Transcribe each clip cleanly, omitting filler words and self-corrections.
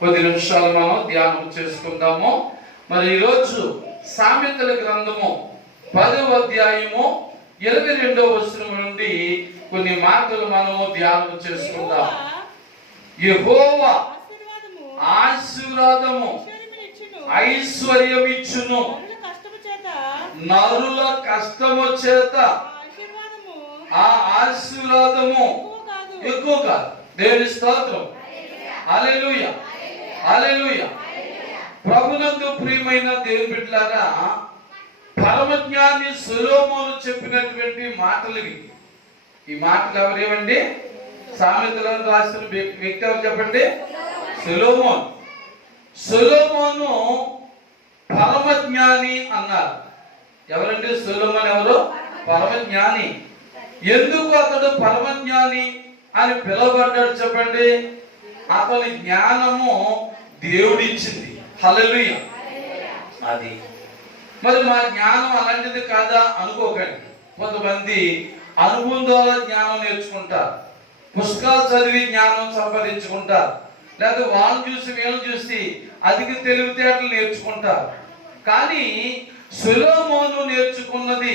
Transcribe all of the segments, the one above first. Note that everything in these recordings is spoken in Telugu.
కొద్ది నిమిషాలు మనం ధ్యానం చేసుకుందాము. మరి ఈరోజు సామెతల గ్రంథము 10వ అధ్యాయము 22వ వచనం నుండి కొన్ని మాటలు మనము ధ్యానం చేసుకుందాం. యెహోవా ఆశీర్వాదము ఐశ్వర్యమిచ్చును, నరుల కష్టము చేత ఆ ఆశీర్వాదము ఎక్కువ కాదు. దేవుని స్తోత్రం. హల్లెలూయా, హల్లెలూయా. ప్రభునందు ప్రియమైన దేవుని బిడ్డలారా, పరమజ్ఞాని సొలొమోను చెప్పినటువంటి మాటలు ఇవి. ఈ మాటలు ఎవరేమండి? సామెతలను రాసిన వ్యక్తి ఎవరు చెప్పండి? సొలొమోను. సొలొమోను పరమజ్ఞాని అన్నారు. ఎవరండి సొలొమోను? ఎవరు? పరమజ్ఞాని. ఎందుకు అతడు పరమజ్ఞాని అని పిలువబడ్డాడు చెప్పండి? అతని జ్ఞానము దేవుడిచ్చింది. హల్లెలూయా. అది మరి మా జ్ఞానం అలాంటిది కాదా అనుకోకండి. కొంతమంది అనుభవం ద్వారా జ్ఞానం నేర్చుకుంటారు, పుస్తకాలు చదివి జ్ఞానం సంపాదించుకుంటారు, లేదా వాళ్ళని చూసి వీళ్ళని చూసి అధిక తెలివితేటలు నేర్చుకుంటారు. కానీ సొలొమోను నేర్చుకున్నది,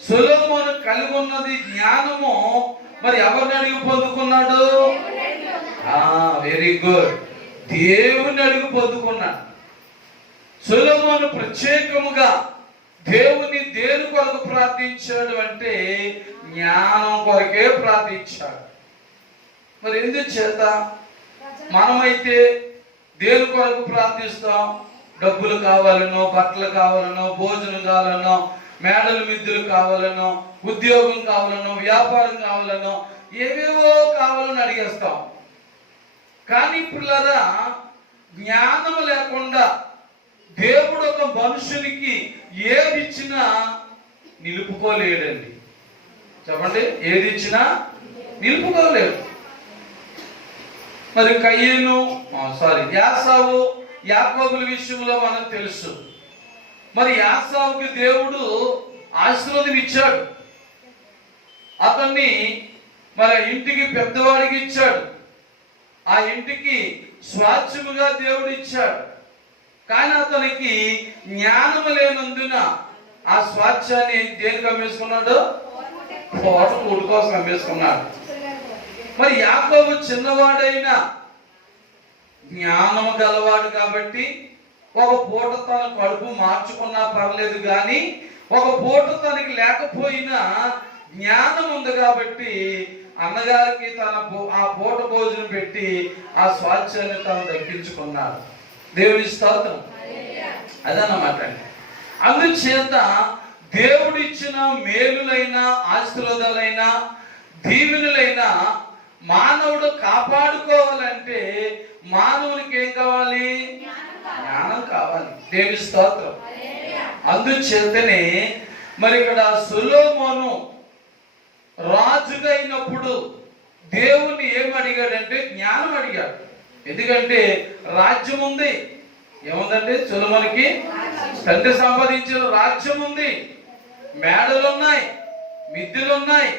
సొలొమోను కలిగి ఉన్నది జ్ఞానము మరి ఎవరిని అడిగి పొందుకున్నాడు? వెరీ గుడ్, దేవుని అడిగి పొందుకున్నాడు. సొలొమోను ప్రత్యేకముగా దేవుని దేని కొరకు ప్రార్థించాడు అంటే జ్ఞానం కొరకే ప్రార్థించాడు. మరి ఎందుకు చేత మనమైతే దేని కొరకు ప్రార్థిస్తాం? డబ్బులు కావాలనో, బట్టలు కావాలనో, భోజనం కావాలనో, మేడలు మిద్దులు కావాలనో, ఉద్యోగం కావాలనో, వ్యాపారం కావాలనో, ఏవేవో కావాలని అడిగేస్తాం. కానీ పిల్లరా, జ్ఞానం లేకుండా దేవుడు ఒక మనుషునికి ఏది ఇచ్చినా నిలుపుకోలేడండి. చెప్పండి, ఏది ఇచ్చినా నిలుపుకోలేడు. మరి యాసావు యాకోబుల విషయంలో మనకు తెలుసు. మరి యాసావుకి దేవుడు ఆశీర్వాదం ఇచ్చాడు, అతన్ని మరి ఇంటికి పెద్దవాడికి ఇచ్చాడు, ఆ ఇంటికి స్వాస్థ్యముగా దేవుడు ఇచ్చాడు. కానీ అతనికి జ్ఞానం లేనందున ఆ స్వాస్థ్యాన్ని దేనికి అమ్మేసుకున్నాడు? కూడు కోసం అమ్మేసుకున్నాడు. మరి యాకోబు చిన్నవాడైనా జ్ఞానం గలవాడు కాబట్టి ఒక పూట తన కడుపు మార్చుకున్నా పర్లేదు, కానీ ఒక పూట తనకి లేకపోయినా జ్ఞానం ఉంది కాబట్టి అన్నగారికి ఆ పూట భోజనం పెట్టి ఆ స్వాస్థ్యాన్ని తను దక్కించుకున్నాడు. దేవుని స్తోత్రం. అదన్నమాట. అందుచేత దేవుడిచ్చిన మేలులైన, ఆశీర్వాదాలైన, దీవెనలైన మానవుడు కాపాడుకోవాలంటే మానవునికి ఏం కావాలి? జ్ఞానం కావాలి. దేవుని స్తోత్రం. అందుచేతనే మరి ఇక్కడ సొలొమోను రాజుగా అయినప్పుడు దేవుణ్ణి ఏం అడిగాడంటే జ్ఞానం అడిగాడు. ఎందుకంటే రాజ్యం ఉంది. ఏముందండి? సొలొమోనుకి తండ్రి సంపాదించిన రాజ్యం ఉంది, మేడలు ఉన్నాయి, మిద్దెలు ఉన్నాయి,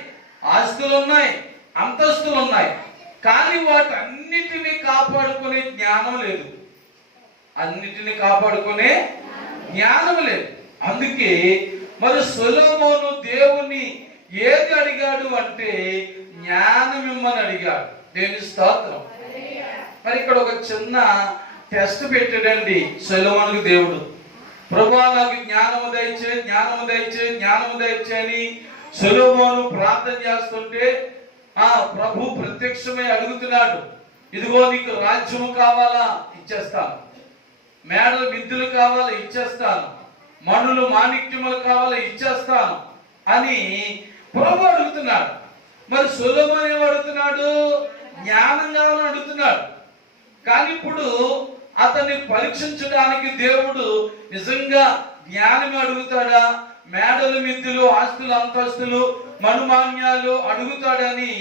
ఆస్తులు ఉన్నాయి, అంతస్తులు ఉన్నాయి. కానీ వాటన్నిటినీ కాపాడుకునే జ్ఞానం లేదు. అన్నిటిని కాపాడుకునే జ్ఞానం లేదు. అందుకే మరి సొలొమోను దేవుని ఏది అడిగాడు అంటే జ్ఞానం ఇమ్మని అడిగాడు. దేవుని స్తోత్రం. మరి ఇక్కడ ఒక చిన్న టెస్ట్ పెట్టాడండి సొలొమోనుకు దేవుడు. ప్రభువా, నాకు జ్ఞానము దయచే, జ్ఞానము దయచే, జ్ఞానము దయచే అని సొలొమోను ప్రార్థన చేస్తుంటే ప్రభు ప్రత్యక్షమై అడుగుతున్నాడు, ఇదిగో నీకు రాజ్యము కావాలా? ఇచ్చేస్తాను. మేడలు మిద్దులు కావాలా? ఇచ్చేస్తాను. మణులు మాణిక్యములు కావాలా? ఇచ్చేస్తాను అని ప్రభు అడుగుతున్నాడు. మరి సొలొమోను ఏం అడుగుతున్నాడు? జ్ఞానం కావాలని అడుగుతున్నాడు. కానీ ఇప్పుడు అతన్ని పరీక్షించడానికి దేవుడు నిజంగా జ్ఞానం అడుగుతాడా, మేడలు మిద్దులు, ఆస్తులు అంతస్తులు, మనుమాన్యాలు అడుగుతాడని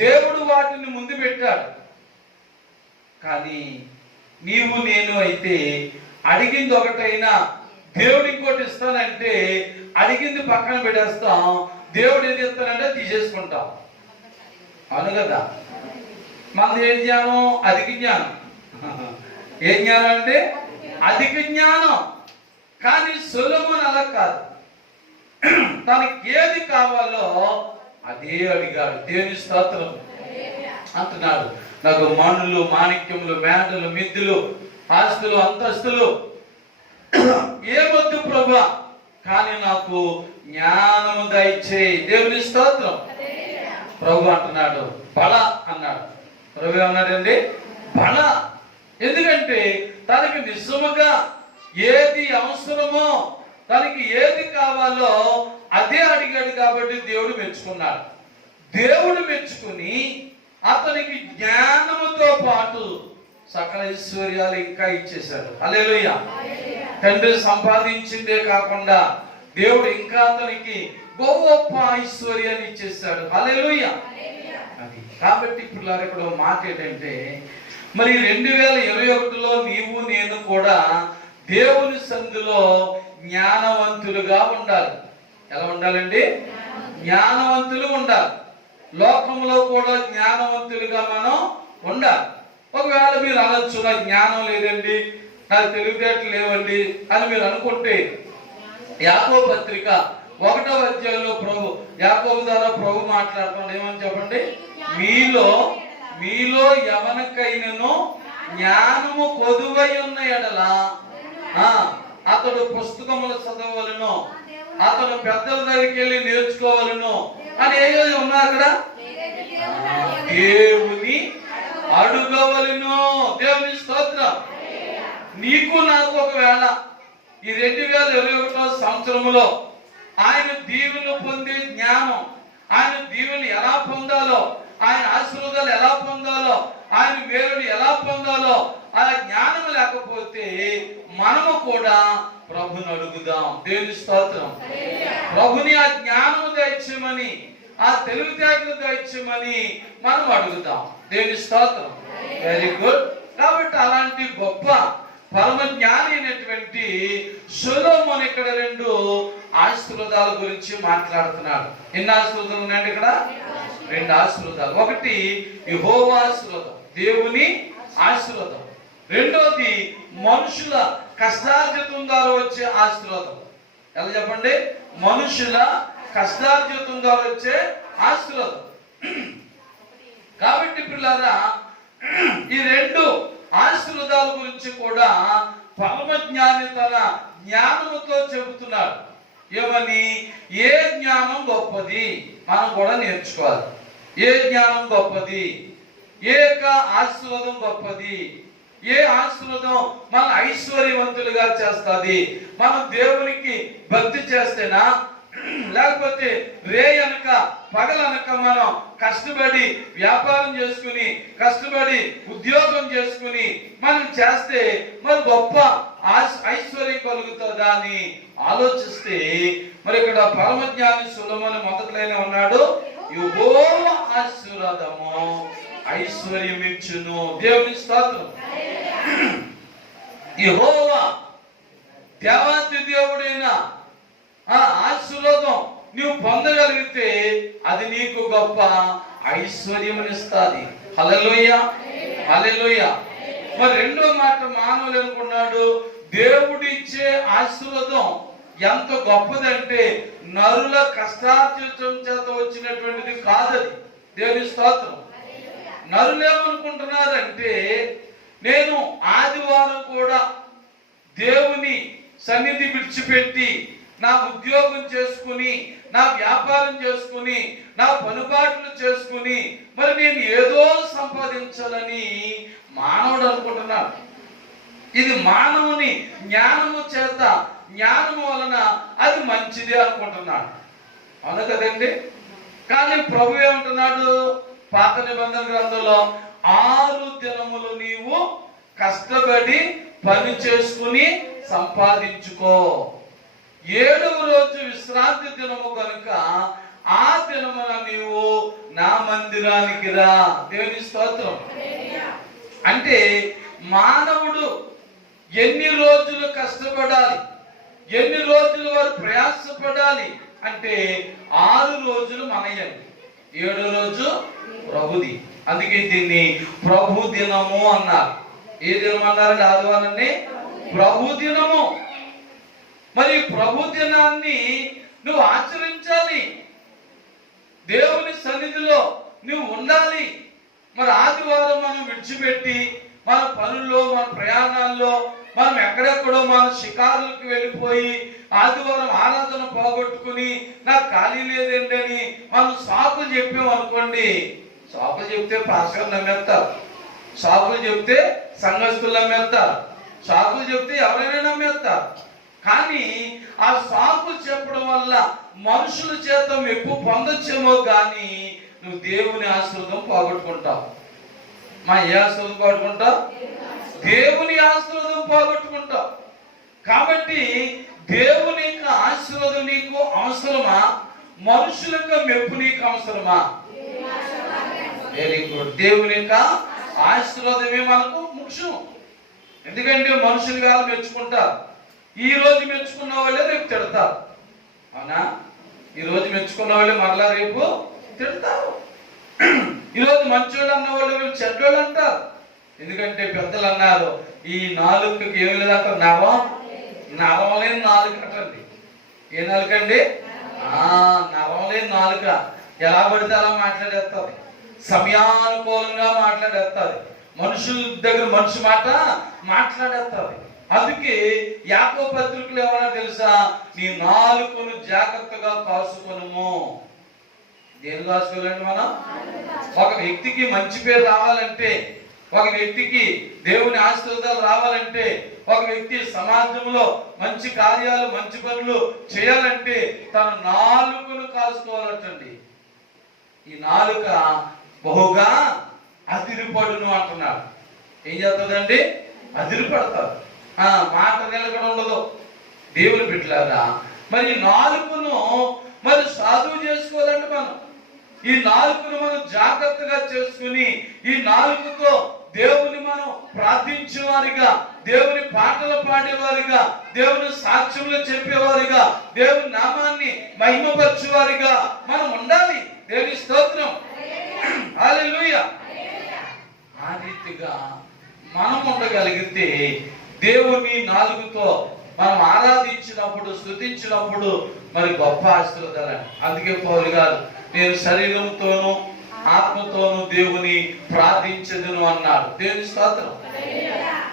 దేవుడు వాటిని ముందు పెట్టాడు. కానీ నీవు నేను అయితే అడిగింది ఒకటైనా దేవుడు ఇంకోటి ఇస్తానంటే అడిగింది పక్కన పెట్టేస్తాం. దేవుడు ఏది ఇస్తానంటే తీసేసుకుంటాం. అవును కదా? మనది ఏం జ్ఞానం? అధిక జ్ఞానం. ఏ జ్ఞానం అంటే? అధిక జ్ఞానం. కానీ సొలొమోను అలా కాదు. తనకి ఏది కావాలో అదే అడిగాడు. దేవుని స్తోత్రం. అంటున్నాడు, నాకు మణులు, మాణిక్యములు, మేడలు, మిద్దులు, ఆస్తులు, అంతస్తులు ఏమొద్దు ప్రభువా, కానీ నాకు జ్ఞానము దయచేయి. దేవుని స్తోత్రం. ప్రభు అంటున్నాడు బల అన్నాడు. ప్రభు అన్నాడండి బల. ఎందుకంటే తనకి నిజముగా ఏది అవసరమో, తనకి ఏది కావాలో అదే అడిగాడు కాబట్టి దేవుడు మెచ్చుకున్నాడు. దేవుడు మెచ్చుకుని అతనికి జ్ఞానముతో పాటు సకల ఐశ్వర్యాలు ఇంకా ఇచ్చేశాడు. హల్లెలూయా. తండ్రి సంపాదించిందే కాకుండా దేవుడు ఇంకా అతనికి గొప్ప ఐశ్వర్యాన్ని ఇచ్చేశాడు. హల్లెలూయా. అది కాబట్టి పిల్లలు ఇక్కడ మాట ఏంటంటే, మరి 2021లో నీవు నేను కూడా దేవుని సందులో జ్ఞానవంతులుగా ఉండాలి. ఎలా ఉండాలండి? జ్ఞానవంతులు ఉండాలి. లోకంలో కూడా జ్ఞానవంతులుగా మనం ఉండాలి. ఒకవేళ మీరు అనొచ్చు, నాకు జ్ఞానం లేదండి, నాకు తెలివితేటలు లేవండి అని మీరు అనుకుంటే, యాకోబు పత్రిక 1వ అధ్యాయంలో యాకోబు ద్వారా ప్రభు మాట్లాడుతున్నాడు. ఏమని చెప్పండి? మీలో ఎవరికైనాను జ్ఞానము కొదువై ఉన్న ఎడల అతడు పుస్తకములు చదవలను, అతను పెద్దల దగ్గరికి వెళ్ళి నేర్చుకోవాలను అని ఏదో ఉన్నా అక్కడ. దేవుని అడుగవలను. దేవుని స్తోత్రం. నీకు నాకు ఒకవేళ ఈ 2021వ సంవత్సరంలో ఆయన దీవెనలు పొందే జ్ఞానం, ఆయన దీవెనలు ఎలా పొందాలో, ఆయన ఆశీర్వాదాలు ఎలా పొందాలో, ఆయన మేలుని ఎలా పొందాలో ఆ జ్ఞానం లేకపోతే మనము కూడా ప్రభుని అడుగుదాం. దేవుని స్తోత్రం. ప్రభుని ఆ జ్ఞానము దయచేయమని, ఆ తెలివితేటలు దయచేయమని మనం అడుగుదాం. దేవుని స్తోత్రం. Very good. కాబట్టి అలాంటి గొప్ప పరమ జ్ఞాని అయినటువంటి సొలొమోను ఇక్కడ 2 ఆశీర్వాదాల గురించి మాట్లాడుతున్నాడు. ఎన్ని ఆశీర్వాదాలు ఉన్నాయండి ఇక్కడ? 2 ఆశీర్వాదాలు. ఒకటి యెహోవా ఆశీర్వాదం, దేవుని ఆశీర్వాదం. రెండోది మనుషుల కష్టార్జితం ద్వారా వచ్చే ఆశీర్వాదం. ఎలా చెప్పండి? మనుషుల కష్టార్జితం ద్వారా వచ్చే ఆశీర్వాదం. కాబట్టి పిల్లరా, ఈ 2 ఆశీర్వాదాల గురించి కూడా పరమజ్ఞాని తన జ్ఞానముతో చెబుతున్నాడు. ఏమని? ఏ జ్ఞానం గొప్పది మనం కూడా నేర్చుకోవాలి. ఏ జ్ఞానం గొప్పది, ఏ ఆశీర్వాదం గొప్పది, ఏ ఆశీర్వాదం మన ఐశ్వర్యవంతులుగా చేస్తుంది. మనం దేవునికి భక్తి చేస్తేనా, లేకపోతే రేయనక పగలనక మనం కష్టపడి వ్యాపారం చేసుకుని, కష్టపడి ఉద్యోగం చేసుకుని మనం చేస్తే మరి గొప్ప ఐశ్వర్యం కలుగుతుందా అని ఆలోచిస్తే, మరి ఇక్కడ పరమజ్ఞాని సొలొమోను మొదట్లోనే ఉన్నాడు, యెహోవా ఆశీర్వాదము ఐశ్వర్యం ఇచ్చును. దేవుని స్తోత్రం. యెహోవా దేవాతి దేవుడైన ఆ ఆశీర్వాదం నువ్వు పొందగలిగితే అది నీకు గొప్ప ఐశ్వర్యమునిస్తుంది. హల్లెలూయా, హల్లెలూయా. మరి రెండో మాట మానవులు అనుకున్నాడు, దేవుడు ఇచ్చే ఆశీర్వాదం ఎంత గొప్పదంటే నరుల కష్టార్జితం చేత వచ్చినటువంటిది కాదది. దేవుని స్తోత్రం. నరులు ఏమనుకుంటున్నారంటే, నేను ఆదివారం కూడా దేవుని సన్నిధి విడిచిపెట్టి నా ఉద్యోగం చేసుకుని, నా వ్యాపారం చేసుకుని, నా పనుబాట్లు చేసుకుని మరి నేను ఏదో సంపాదించాలని మానవుడు అనుకుంటున్నాడు. ఇది మానవుని జ్ఞానము చేత, జ్ఞానము వలన అది మంచిది అనుకుంటున్నాడు. అవును కదండి? కానీ ప్రభు ఏమంటున్నాడు? పాత నిబంధన గ్రంథంలో 6 దినములు నీవు కష్టపడి పని చేసుకుని సంపాదించుకో, 7వ రోజు విశ్రాంతి దినము కనుక ఆ దినమున నీవు నా మందిరానికి రా. దేవుని స్తోత్రం. అంటే మానవుడు ఎన్ని రోజులు కష్టపడాలి, ఎన్ని రోజులు వారు ప్రయాసపడాలి అంటే 6 రోజులు మనయండి, 7వ రోజు ప్రభుది. అందుకే దీన్ని ప్రభు దినము అన్నారు. ఏ దినం అన్నారండి? ఆదివారాన్ని ప్రభు దినము. మరి ప్రభు దినాన్ని నువ్వు ఆచరించాలి, దేవుని సన్నిధిలో నువ్వు ఉండాలి. మరి ఆదివారం మనం విడిచిపెట్టి మన పనుల్లో, మన ప్రయాణాల్లో, మనం ఎక్కడెక్కడో మన షికారులకు వెళ్ళిపోయి ఆదివారం ఆరాధన పోగొట్టుకుని నాకు ఖాళీ లేదండి అని మనం సాకులు చెప్పామనుకోండి, సాకులు చెప్తే పాస్టర్లు నమ్మేస్తారు, సాకులు చెప్తే సంఘస్థులు నమ్మేస్తారు, సాకులు చెప్తే ఎవరైనా నమ్మేస్తారు. కానీ ఆ సాకులు చెప్పడం వల్ల మనుషుల చేత మెప్పు పొందొచ్చేమో కానీ నువ్వు దేవుని ఆశీర్వాదం పోగొట్టుకుంటావు. మా ఏ ఆశీర్వాదం పోగొట్టుకుంటావు? దేవుని ఆశీర్వాదం పోగొట్టుకుంటావు. కాబట్టి దేవుని యొక్క ఆశీర్వాదం నీకు అవసరమా? మనుషుల యొక్క మెప్పు నీకు అవసరమా? Very good. దేవుని యొక్క ఆశీర్వాదమే మనకు ముఖ్యం. ఎందుకంటే మనుషులు కాదు మెచ్చుకుంటారు. ఈ రోజు మెచ్చుకున్న వాళ్ళే రేపు తిడతారు, అవునా? ఈ రోజు మెచ్చుకున్న వాళ్ళే మరలా రేపు తిడతారు. ఈరోజు మంచోళ్ళు అన్న వాళ్ళు రేపు చెడ్డోళ్ళు అంటారు. ఎందుకంటే పెద్దలు అన్నారు, ఈ నాలుగుకి ఏమి లేదంట, నరం లేని నాలుగు అంటండి. ఏ నాలుగు అండి? నరం లేని నాలుక. ఎలా పడితే అలా మాట్లాడేస్తుంది, సమయానుకూలంగా మాట్లాడేస్తుంది, మనుషుల దగ్గర మనిషి మాట మాట్లాడేస్తుంది. అందుకే యాకోబు పత్రికలో ఏమన్నా తెలుసా? నీ నాలుకను జాగ్రత్తగా కాసుకొనుము. దేని కాసుకోవాలండి మనం? ఒక వ్యక్తికి మంచి పేరు రావాలంటే, ఒక వ్యక్తికి దేవుని ఆశీర్వాదాలు రావాలంటే, ఒక వ్యక్తి సమాజంలో మంచి కార్యాలు, మంచి పనులు చేయాలంటే తన నాలుకను కాసుకోవాలంటండి. ఈ నాలుక బహుగా అదిరిపడును అంటున్నాడు. ఏం చేస్తుందండి? అదిరిపడతారు. మాట నిలకడ ఉండదు. దేవుని బిడ్డలారా, మరి నాలుకను మరి సాధువు చేసుకోవాలంటే మనం ఈ నాలుకను మనం జాగ్రత్తగా చేసుకుని, ఈ నాలుకతో దేవుని మనం ప్రార్థించేవారిగా, దేవుని పాటలు పాడేవారిగా, దేవుని సాక్ష్యంలో చెప్పేవారిగా, దేవుని నామాన్ని మహిమపరచేవారిగా మనం ఉండాలి. దేవుని స్తోత్రం, హల్లెలూయా. ఆ రీతిగా మనం ఉండగలిగితే దేవుని నాలుగుతో మనం ఆరాధించినప్పుడు, స్తుతించినప్పుడు మరి గొప్ప ఆశీర్వాదాలు. అందుకే పౌలు గారు నేను శరీరంతోనూ ఆత్మతోనూ దేవుని ప్రార్థించదును అన్నాడు. దేవుని స్తోత్రం.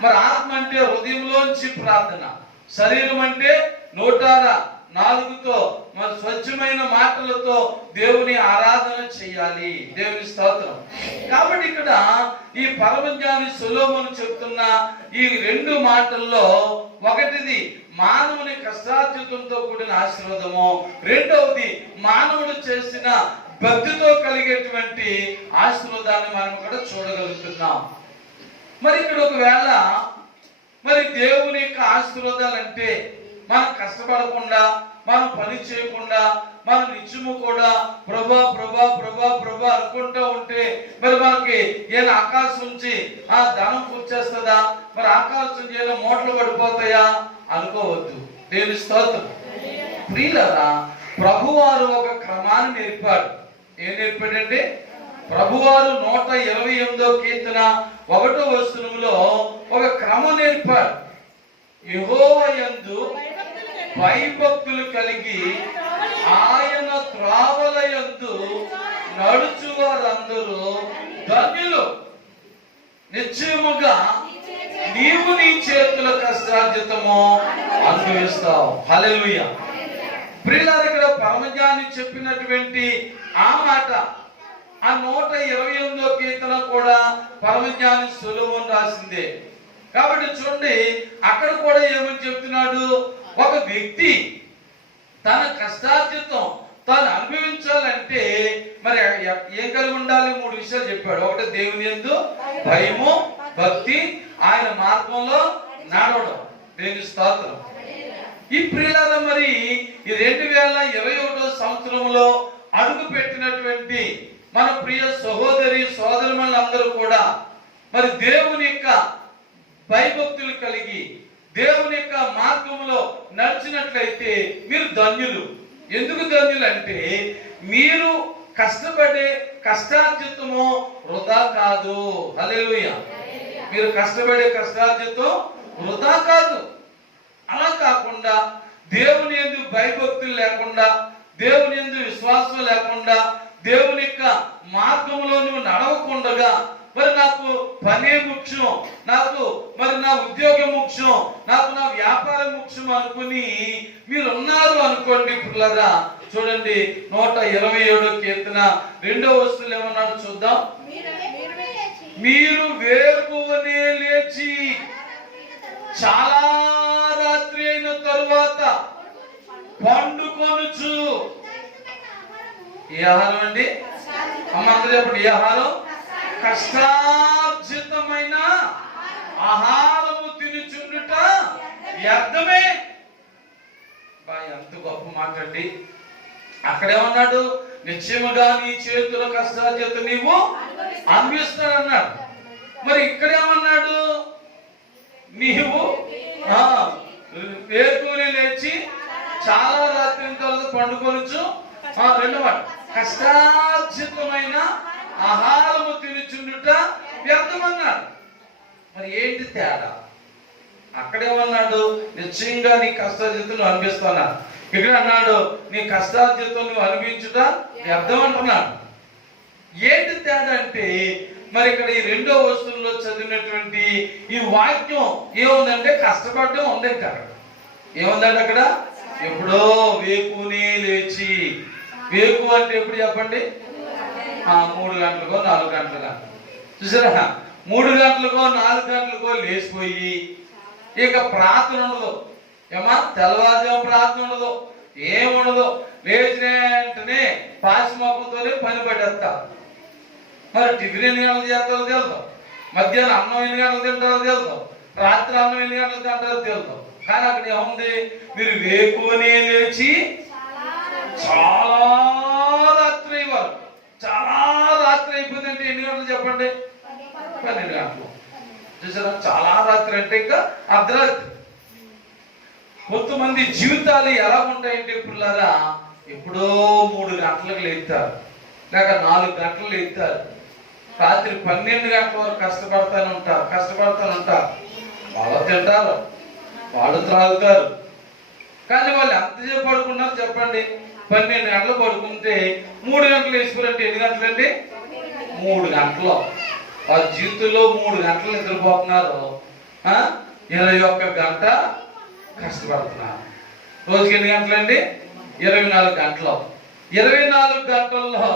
మరి ఆత్మ అంటే హృదయంలోంచి ప్రార్థన, శరీరం అంటే నోటారా నాలుగుతో మరి స్వచ్ఛమైన మాటలతో దేవుని ఆరాధన చేయాలి. దేవుని స్తోత్రం. కాబట్టి ఇక్కడ ఈ పరమజ్ఞాని సొలొమోను చెప్తున్న ఈ రెండు మాటల్లో ఒకటిది మానవుని కష్టార్జితంతో కూడిన ఆశీర్వాదము, రెండవది మానవుడు చేసిన భక్తితో కలిగేటువంటి ఆశీర్వాదాన్ని మనం ఇక్కడ చూడగలుగుతున్నాం. మరి ఇక్కడ ఒకవేళ మరి దేవుని యొక్క ఆశీర్వాదాలు అంటే మనం కష్టపడకుండా, మనం పని చేయకుండా, మనం నిత్యము కూడా ప్రభా ప్రభా ప్రభా ప్రభా అనుకుంటూ ఉంటే మరి మనకి ఏదైనా ఆకాశం నుంచి ఆ ధనం కూర్చేస్తుందా? మరి ఆకాశం ఏదైనా మూటలు పడిపోతాయా? అనుకోవద్దు. దేవుని స్తోత్రం. ప్రియులారా, ప్రభువారు ఒక క్రమాన్ని నేర్పాడు. ఏం నేర్పాడంటే, ప్రభువారు 128వ కీర్తన 1వ వచనంలో ఒక క్రమం నేర్పాడు. యెహోవా యందు భయభక్తులు కలిగి ఆయన త్రోవల యందు నడుచు వారందరూ ధన్యులు. నిశ్చయముగా నీవు నీ చేతుల కష్టార్జితము అనుభవిస్తావు. హల్లెలూయా. ప్రియులారా, ఇక్కడ పరమజ్ఞాని చెప్పినటువంటి ఆ మాట, ఆ 128వ కీర్తన కూడా పరమజ్ఞాని సొలొమోను రాసిందే. కాబట్టి చూడండి, అక్కడ కూడా ఏమని చెప్తున్నాడు? ఒక వ్యక్తి తన కష్టార్జితం తాను అనుభవించాలంటే మరి ఏం కలిగి ఉండాలి? 3 విషయాలు చెప్పాడు. ఒకటి దేవుని యందు భయము, భక్తి, ఆయన మార్గంలో నడవడం. దేవుని స్తోత్రం. ఈ ప్రియులారా, మరి ఈ 2021వ సంవత్సరంలో అడుగు పెట్టినటువంటి మన ప్రియ సహోదరి సోదరులందరూ కూడా మరి దేవుని యొక్క భయభక్తులు కలిగి దేవుని యొక్క మార్గంలో నడిచినట్లయితే మీరు ధన్యులు. ఎందుకు ధన్యులు అంటే, మీరు కష్టపడే కష్టార్జితము వృధా కాదు. హల్లెలూయా. మీరు కష్టపడే కష్టార్జితం వృధా కాదు. అలా కాకుండా దేవుని యందు భయభక్తులు లేకుండా, దేవుని యందు విశ్వాసం లేకుండా, దేవుని యొక్క మార్గంలో నువ్వు నడవకుండగా, మరి నాకు పనే ముఖ్యం, నాకు మరి నా ఉద్యోగం ముఖ్యం, నాకు నా వ్యాపారం ముఖ్యం అనుకుని మీరు ఉన్నారు అనుకోండి పిల్లరా. చూడండి 127 కీర్తన 2వ వచనం ఏమన్నాడు చూద్దాం. మీరు వేకువనే లేచి చాలా రాత్రి అయిన తరువాత పండుకొనుచు. ఏ ఆహారం అండి అమ్మ అందరూ చెప్పండి. ఏ ఆహారం? కష్టార్జితమైన ఆహారము తినుచుండుట వ్యర్థమే. ఎంత గొప్ప మాట అండి. అక్కడేమన్నాడు? నిశ్చయముగా నీ చేతుల కష్టార్జితం నీవు అన్వేస్తానన్నాడు. మరి ఇక్కడేమన్నాడు? నీవు వేకువనే లేచి చాలా రాత్రి తర్వాత పండుకొనుచు. రెండవ కష్టార్జితమైన ఆహారము తినుచుండుట వ్యర్థమన్నాడు. మరి ఏంటి తేడా? అక్కడేమన్నాడు? నిశ్చయంగా నీ కష్టార్జితం నువ్వు అనిపిస్తున్నాడు. ఇక్కడ అన్నాడు నీ కష్టార్జితం నువ్వు అనిపించుట వ్యర్థం అంటున్నాడు. ఏంటి తేడా అంటే, మరి ఇక్కడ ఈ 2వ వచనంలో చదివినటువంటి ఈ వాక్యం ఏముందంటే కష్టపడడం ఉంది. ఇంకా ఏముందంటే అక్కడ ఎప్పుడో వేకునే లేచి. వేకు అంటే ఎప్పుడు చెప్పండి? 3 గంటలకో 4 గంటలుగా చూసారా? 3 గంటలకో 4 గంటలకో లేచిపోయి ఇక ప్రార్థన ఉండదు. ఏమా తెల్లవారుజాము ప్రార్థన ఉండదు, ఏముండదు. లేచిన వెంటనే పాశమోకంతోనే పని పట్టేస్తా. మరి టిఫిన్ ఎన్ని గంటలు చేస్తారో తెలుసు, మధ్యాహ్నం అన్నం ఎన్ని గంటలు తింటారో తెలుసు, రాత్రి అన్నం ఎన్ని గంటలు తింటారో తెలుసు. కానీ అక్కడ ఏముంది? మీరు వేకువనే లేచి చాలా రాత్రి వారు. చాలా రాత్రి అయిపోయిందంటే ఎన్ని గంటలు చెప్పండి? 12 గంటలు. చూసారా? చాలా రాత్రి అంటే ఇంకా అర్ధరాత్రి. కొంతమంది జీవితాలు ఎలా ఉంటాయంటే పిల్లరా, ఎప్పుడో 3 గంటలకు లేస్తారు, లేక 4 గంటలు లేస్తారు. రాత్రి 12 గంటల వరకు కష్టపడతానే ఉంటారు. వాళ్ళు తింటారు, వాళ్ళు త్రాగుతారు. కానీ వాళ్ళు ఎంతసేపు పడుకున్నారు చెప్పండి? 12 గంటలు పడుకుంటే 3 గంటలు వేసుకోరంటే ఎన్ని గంటలండి? 3 గంటలు. వాళ్ళ జీవితంలో 3 గంటలు నిద్రపోతున్నారు, 21 గంట కష్టపడుతున్నారు. రోజుకి ఎన్ని గంటలండి? 24 గంటలు. 24 గంటల్లో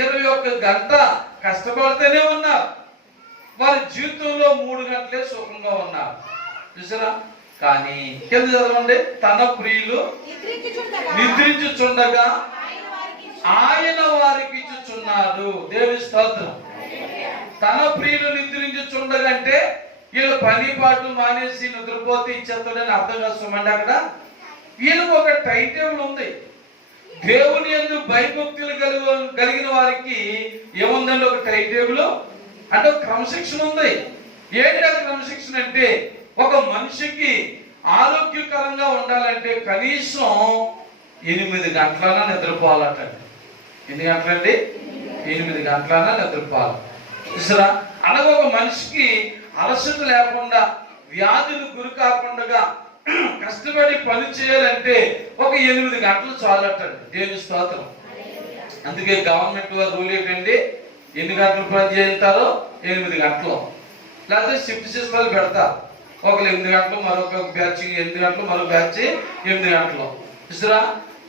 21 గంట కష్టపడితేనే ఉన్నారు. వారి జీవితంలో 3 గంటలే సుఖంగా ఉన్నారు. చూసారా? కానీ కింద చదవండి. తన ప్రియులు నిద్రించుచుండగా ఆయన వారికి ఇచ్చుచున్నాడు. దేవుని స్తోత్రం. తన ప్రియులు నిద్రించుచుండగా అంటే వీళ్ళు పని పాటు మానేసి నిద్రపోతే ఇచ్చేస్తాడని అర్థం చేసుకోమండి. అక్కడ వీళ్ళకి ఒక టైం టేబుల్ ఉంది. దేవుని యందు భయభక్తులు కలిగిన వారికి ఏముందండి? ఒక టైం టేబుల్ అంటే ఒక క్రమశిక్షణ ఉంది. ఏంటి ఆ క్రమశిక్షణ అంటే, ఒక మనిషికి ఆరోగ్యకరంగా ఉండాలంటే కనీసం 8 గంటలైనా నిద్రపోవాలట. ఎన్ని గంటలండి? 8 గంటలైనా నిద్రపోవాలి. చూసారా? అలాగే ఒక మనిషికి అలసట లేకుండా, వ్యాధులు గురి కాకుండా కష్టపడి పని చేయాలంటే ఒక 8 గంటలు చాలటండి. దేవుని స్తోత్రం. అందుకే గవర్నమెంట్ వారు రూల్ ఏంటండి? ఎన్ని గంటలు పని చేస్తారో 8 గంటలు. లేకపోతే షిఫ్ట్ సిస్టమ్ పెడతారు. ఒకరు 8 గంటలు, మరొక బ్యాచ్ 8 గంటలు, మరొక బ్యాచ్ 8 గంటలు. చూసారా?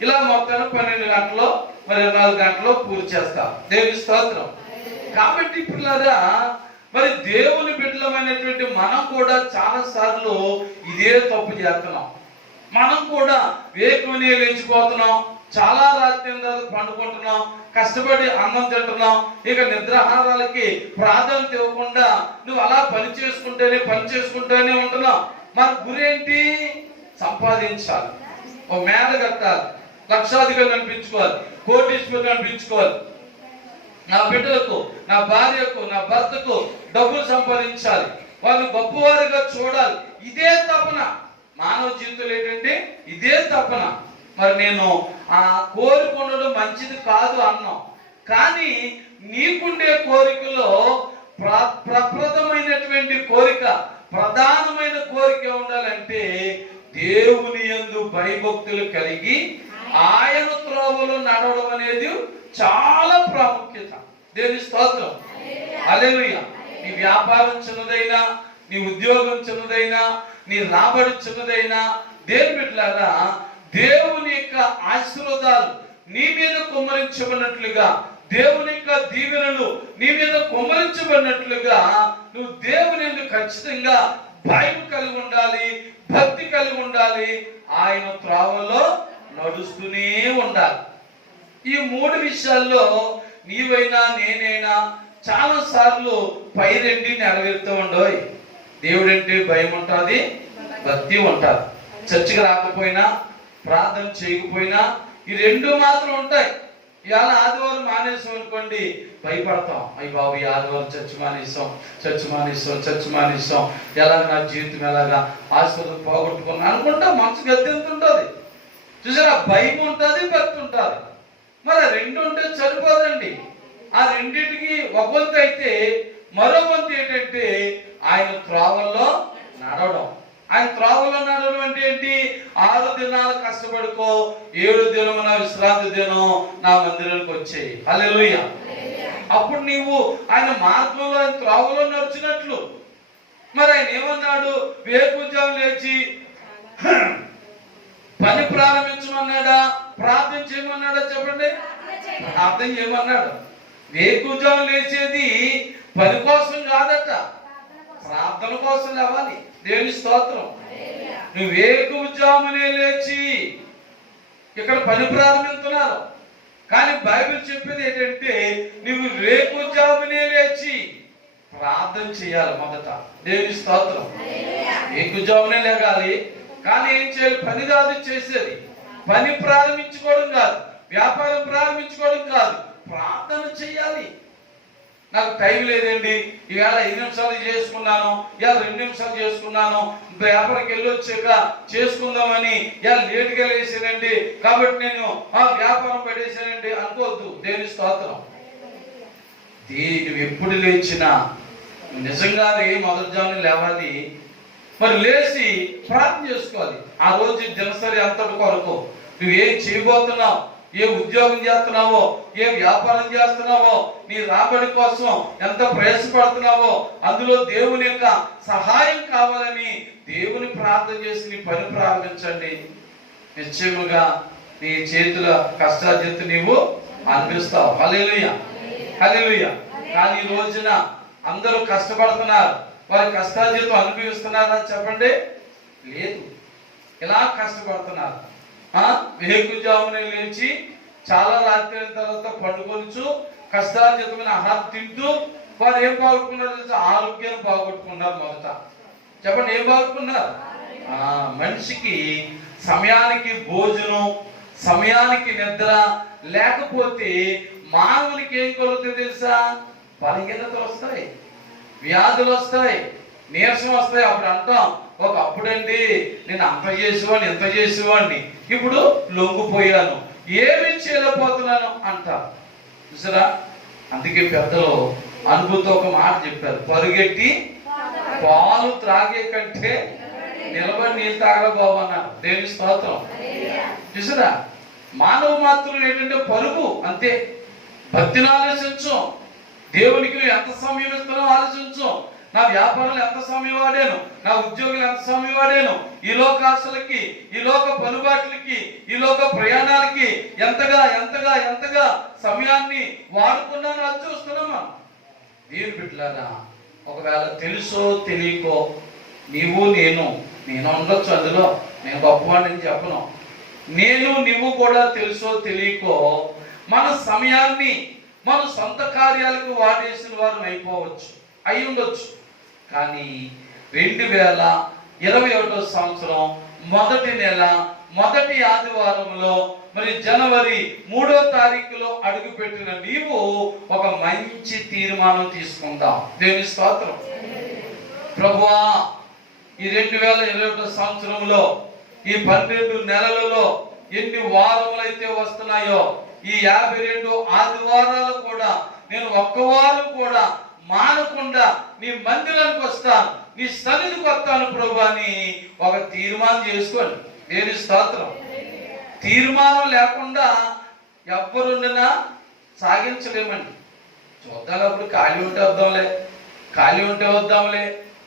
ఇలా మొత్తం 12 గంటలు, మరి 24 గంటలు పూర్తి చేస్తాం. దేవుని స్తోత్రం. కాబట్టి పిల్లరా, మరి దేవుని బిడ్డలమైనటువంటి మనం కూడా చాలా సార్లు ఇదే తప్పు చేస్తున్నాం. మనం కూడా వేకువనే లేచిపోతున్నాం, చాలా రాత్రి పండుకుంటున్నాం, కష్టపడి అన్నం తింటున్నాం. ఇక నిద్రాహారాలకి ప్రాధాన్యత ఇవ్వకుండా నువ్వు అలా పని చేసుకుంటూనే ఉంటున్నావు. మన గురేంటి? సంపాదించాలి, ఓ మేడ కట్టాలి, లక్షాధికారులు అనిపించుకోవాలి, కోటీశ్వరులు అనిపించుకోవాలి, నా బిడ్డలకు, నా భార్యకు, నా భర్తకు డబ్బులు సంపాదించాలి, వాళ్ళు గొప్పవారిగా చూడాలి. ఇదే తపన. మానవ జీవితంలో ఏంటంటే ఇదే తపన. మరి నేను ఆ కోరిక ఉండడం మంచిది కాదు అన్నాం. కానీ నీకుండే కోరికలో ప్రప్రథమైనటువంటి కోరిక, ప్రధానమైన కోరిక ఉండాలంటే దేవుని యందు భయభక్తులు కలిగి ఆయన త్రోవలో నడవడం అనేది చాలా ప్రాముఖ్యత. దేవుని స్తోత్రం. హల్లెలూయా. నీ వ్యాపారం చిన్నదైనా, నీ ఉద్యోగం చిన్నదైనా, నీ రాబడి చిన్నదైనా, దేవుని బిడ్డలారా దేవుని యొక్క ఆశీర్వాదాలు నీ మీద కుమ్మరించబడినట్లుగా, దేవుని యొక్క దీవెనలు నీ మీద కుమ్మరించబడినట్లుగా నువ్వు దేవుని యందు ఖచ్చితంగా భయం కలిగి ఉండాలి, భక్తి కలిగి ఉండాలి, ఆయన త్రోవలో నడుస్తూనే ఉండాలి. ఈ మూడు విషయాల్లో నీవైనా నేనైనా చాలా సార్లు పై రెండు నెరవేరుతూ ఉండవు. దేవుడంటే భయం ఉంటుంది, భక్తి ఉంటుంది. చర్చికి రాకపోయినా, ప్రార్థన చేయకపోయినా ఈ రెండు మాత్రం ఉంటాయి. ఇవాళ ఆదివారం మానేసాం అనుకోండి, భయపడతాం. అయ్యి బాబు ఈ ఆదివారం చర్చి మానేసాం, ఎలాగ నా జీవితం ఎలాగా ఆశీర్వాదం పోగొట్టుకున్నా అనుకుంటా మనసు గద్దె ఎంత ఉంటుంది చూసారా. భయం ఉంటుంది, భక్తి ఉంటుంది. మరి రెండు ఉంటే సరిపోదండి. ఆ రెండింటికి ఒక వంతు అయితే మరో వంతు ఏంటంటే ఆయన త్రోవల్లో నడవడం. ఆయన త్రోవలో నడవడం అంటే ఏంటి? 6 దినాలు కష్టపడుకో, 7 దినమున విశ్రాంతి దినం నా మందిరానికి వచ్చేయి. హల్లెలూయా. అప్పుడు నీవు ఆయన మార్గంలో, ఆయన త్రోవలో నడిచినట్లు. మరి ఆయన ఏమన్నాడు? వేకువజాము లేచి పని ప్రారంభించమన్నాడా, ప్రార్థన చేయమన్నాడా? చెప్పండి. ప్రార్థన చేయమన్నాడు. వేకువజాము లేచేది పని కోసం కాదట, ప్రార్థన కోసం లేవాలి. దేవుని స్తోత్రం. నువ్వు వేకువజామునే లేచి ఇక్కడ పని ప్రారంభిస్తున్నారు, కానీ బైబిల్ చెప్పేది ఏంటంటే నువ్వు వేకువజామునే లేచి ప్రార్థన చేయాలి మొదట. దేవుని స్తోత్రం. వేకువజామునే లేగాలి, కానీ ఏం చేయాలి? పని కాదు చేసేది. పని ప్రారంభించుకోవడం కాదు, వ్యాపారం ప్రారంభించుకోవడం కాదు, ప్రార్థన చేయాలి. నాకు టైం లేదండి, ఇవాళ 5 నిమిషాలు చేసుకున్నాను, ఇవాళ 2 నిమిషాలు చేసుకున్నాను, వ్యాపారికి వెళ్ళి వచ్చాక చేసుకుందామని ఇవాళ లేటుగా లేసానండి, కాబట్టి నేను వ్యాపారం పడేసానండి అనుకోవద్దు. దేవుని స్తోత్రం. నువ్వు ఎప్పుడు లేచినా నిజంగా మొదటి జామున లేవాలి. మరి లేచి ప్రార్థన చేసుకోవాలి. ఆ రోజు దినసరి అంతటి కొరకు నువ్వేం చేయబోతున్నావు, ఏ ఉద్యోగం చేస్తున్నావో, ఏ వ్యాపారం చేస్తున్నావో, నీ రాబడి కోసం ఎంత ప్రయాసపడుతున్నావో అందులో దేవుని యొక్క సహాయం కావాలని దేవుని ప్రార్థన చేసి నీ పని ప్రారంభించండి. నిశ్చయముగా నీ చేతుల కష్టార్జితం నీవు అనిపిస్తావు. హల్లెలూయా, హల్లెలూయా. కానీ ఈ రోజున అందరూ కష్టపడుతున్నారు, వారి కష్టార్జితం అనుభవిస్తున్నారా? చెప్పండి. లేదు. ఇలా కష్టపడుతున్నారు. వేకువజామునే లేచి చాలా రాత్రి అయిన తర్వాత పండుకొనుచు కష్టార్జితమైన ఆహారం తింటూ వారు ఏం బాగుట్టుకున్నారు తెలుసా? ఆరోగ్యాన్ని బాగొట్టుకున్నారు. మొదట చెప్పండి, ఏం బాగుట్టుకున్నారు? మనిషికి సమయానికి భోజనం, సమయానికి నిద్ర లేకపోతే మానవునికి ఏం కలుగుతుంది తెలుసా? బలహీనతలు వస్తాయి, వ్యాధులు వస్తాయి, నీరసం వస్తాయి. అప్పుడు అంటాం, ఒకప్పుడండి నేను అంత చేసేవాడిని, ఎంత చేసేవాడిని, ఇప్పుడు లొంగిపోయాను, ఏమి చేయలేకపోతున్నాను అంటారు. చూసారా? అందుకే పెద్దలు అనుభూతి ఒక మాట చెప్పారు, పరుగెట్టి పాలు త్రాగే కంటే నిలబడి నీళ్ళు తాగరా బాబు అన్నారు. దేవుని స్తోత్రం. చూసారా? మానవ మాత్రం ఏంటంటే పరుగు అంతే. భక్తిని ఆలోచించు, దేవునికి ఎంత సమయం ఇస్తానో ఆలోచించు. నా వ్యాపారంలో ఎంత సమయం వాడాను, నా ఉద్యోగులు ఎంత సమయం వాడాను, ఈ లోక ఆశలకి, ఈ లోక పనుబాట్లకి, ఈ లోక ప్రయాణాలకి ఎంతగా ఎంతగా ఎంతగా సమయాన్ని వాడుకున్నాను అది చూస్తున్నామా? దేవుని బిడ్డలారా, ఒకవేళ తెలుసో తెలియకో నీవు నేను ఉండొచ్చు అందులో, నేను గొప్పవాడిని చెప్పను. నువ్వు కూడా తెలుసో తెలియకో మన సమయాన్ని మన సొంత కార్యాలకు వాడేసిన వారు అయిపోవచ్చు, అయి ఉండొచ్చు. కానీ 2021 సంవత్సరం మొదటి నెల మొదటి ఆదివారంలో మరి జనవరి 3వ తారీఖులో అడుగుపెట్టిన నీవు ఒక మంచి తీర్మానం తీసుకుందాం. దేవుని స్తోత్రం. ప్రభువా, ఈ 2021 సంవత్సరంలో ఈ 12 నెలలలో ఎన్ని వారములైతే వస్తున్నాయో ఈ 52 ఆదివారాలు కూడా నేను ఒక్క వారం కూడా మానకుండా నీ మందిరానికి వస్తాను, నీ సన్నిధికి వస్తాను ప్రభు అని ఒక తీర్మానం చేసుకోండి. దేవుని స్తోత్రం. తీర్మానం లేకుండా ఎవ్వరుండినా సాగించలేమండి. చూద్దాం, అప్పుడు ఖాళీ ఉంటే వద్దాంలే, ఖాళీ ఉంటే వద్దాంలే,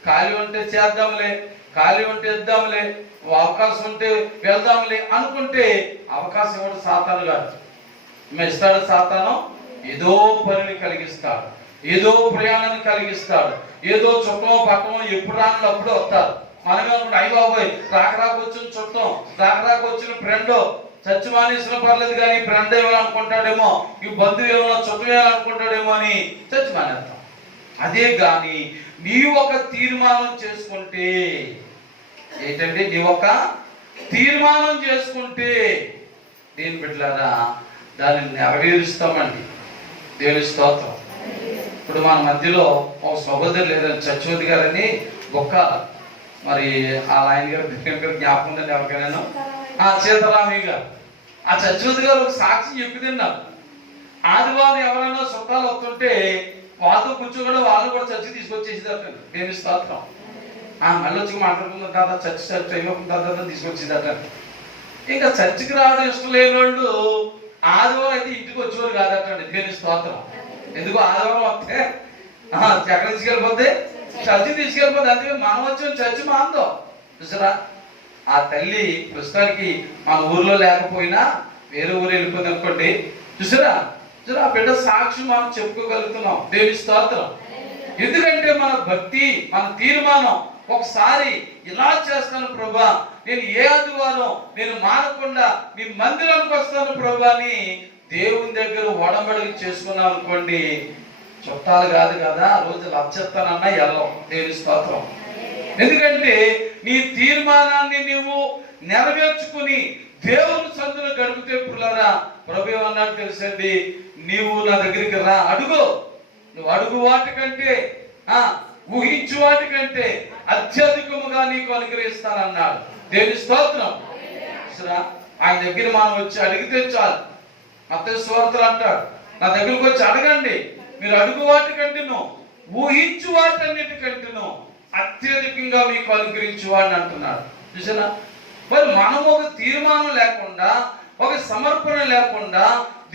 ఖాళీ ఉంటే చేద్దాంలే, ఖాళీ ఉంటే ఇద్దాంలే, అవకాశం ఉంటే వెళ్దాంలే అనుకుంటే అవకాశం ఇవ్వడు సాతాను కాదు. ఇస్తాడు సాతాను. ఏదో పనిని కలిగిస్తాడు, ఏదో ప్రయాణాన్ని కలిగిస్తాడు, ఏదో చుట్టం పక్కన ఎప్పుడు రాను అప్పుడు వస్తారు. మనమే అనుకుంటే అయ్యి బాబోయ్ రాకరాకొచ్చిన చుట్టం, రాకరాకొచ్చిన ఫ్రెండో చచ్చి మానేసిన పర్లేదు కానీ ఫ్రెండ్ ఇవ్వాలనుకుంటాడేమో, ఈ బంధువు ఏమో చుట్టం వేయాలనుకుంటాడేమో అని చచ్చి మానేస్తాం. అదే కానీ నీ ఒక తీర్మానం చేసుకుంటే ఏంటంటే, నీ ఒక తీర్మానం చేసుకుంటే దేని బిడ్డలారా దాన్ని నెరవేరుస్తామండి. దేవుని స్తోత్రం. ఇప్పుడు మన మధ్యలో ఒక సహోదరు లేదని చచ్చోది గారని గొక్క, మరి ఆ ఆయన గారు జ్ఞాపకం ఉందండి ఎవరికైనా, సీతారామయ్య గారు. ఆ చచ్చోది గారు ఒక సాక్షి చెప్పి తిన్నారు. ఆదివారం ఎవరైనా చుట్టాలు వస్తుంటే వాళ్ళతో కూర్చోకుండా వాళ్ళు కూడా చచ్చి తీసుకొచ్చేసేదట. దేవుని స్తోత్రం. మళ్ళీ వచ్చి మాట్లాడుకున్న తర్వాత చర్చ్ అయిపోయిన తర్వాత తీసుకొచ్చేదట. ఇంకా చర్చికి రావడం ఇష్టం లేని వాళ్ళు ఆదివారం అయితే ఇంటికి వచ్చేవారు కాదటండి. దేవుని స్తోత్రం. ఎందుకు ఆదివారం వస్తే ఎక్కడ తీసుకెళ్ళిపోతే చర్చి తీసుకెళ్ళిపోతే, అందుకే మనం వచ్చిన చర్చి మాందో చూసారా. ఆ తల్లి ప్రస్తుతానికి మన ఊర్లో లేకపోయినా వేరే ఊరు వెళ్ళిపోయింది అనుకోండి, చూసారా చూసారా ఆ బిడ్డ సాక్షి మనం చెప్పుకోగలుగుతున్నాం. దేవుని స్తోత్రం. ఎందుకంటే మన భక్తి, మన తీర్మానం ఒకసారి ఇలా చేస్తాను ప్రభా, నేను ఏ ఆదివారం నేను మానకుండా నీ మందిరానికి వస్తాను ప్రభా అని దేవుని దగ్గర ఒడంబడికి చేసుకున్నాం అనుకోండి, చుట్టాలు కాదు కదా ఆ రోజు లచ్చస్తానన్నా వెళ్ళం. దేవుని స్తోత్రం. ఎందుకంటే నీ తీర్మానాన్ని నీవు నెరవేర్చుకుని దేవుని సందులో గడిపితే పుల్లారా ప్రభు అన్నాడు తెలుసండి, నీవు నా దగ్గరికి రా, అడుగు, నువ్వు అడుగు వాటికంటే ఊహించు వాటికంటే అత్యధికముగా నీకు అనుగ్రహిస్తానన్నాడు. దేవుని స్తోత్రం. ఆయన దగ్గర మనం వచ్చి అడిగితే చాలు. మత్తయి సువార్తలు అంటాడు, నా దగ్గరకు వచ్చి అడగండి, మీరు అడుగు వాటికంటేను ఊహించు వాటన్నిటికంటేను అత్యధికంగా మీకు అనుగ్రహించువాడిని అంటున్నాడు. చూసారా. మరి మనం ఒక తీర్మానం లేకుండా, ఒక సమర్పణ లేకుండా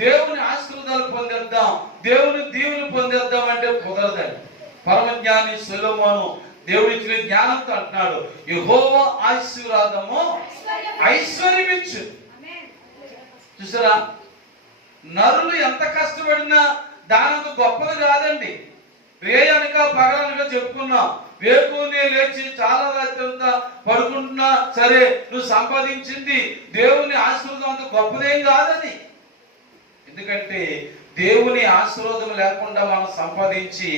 దేవుని ఆశీర్వాదాలు పొందేద్దాం, దేవుని దీవుని పొందేద్దాం అంటే కుదరదండి. పరమజ్ఞాని సొలొమోను దేవుడి ఇచ్చిన జ్ఞానంతో అంటున్నాడు, యెహోవా ఆశీర్వాదము ఐశ్వర్యమిచ్చు. చూసారా. నరులు ఎంత కష్టపడినా దానంత గొప్పది కాదండి. రేయనక పగలనక చెప్పుకున్నాం, వేకునే లేచి చాలా రాత్రి అంతా పడుకుంటున్నా సరే నువ్వు సంపాదించింది దేవుని ఆశీర్వాదం అంత గొప్పదేం కాదని. ఎందుకంటే దేవుని ఆశీర్వాదం లేకుండా మనం సంపాదించి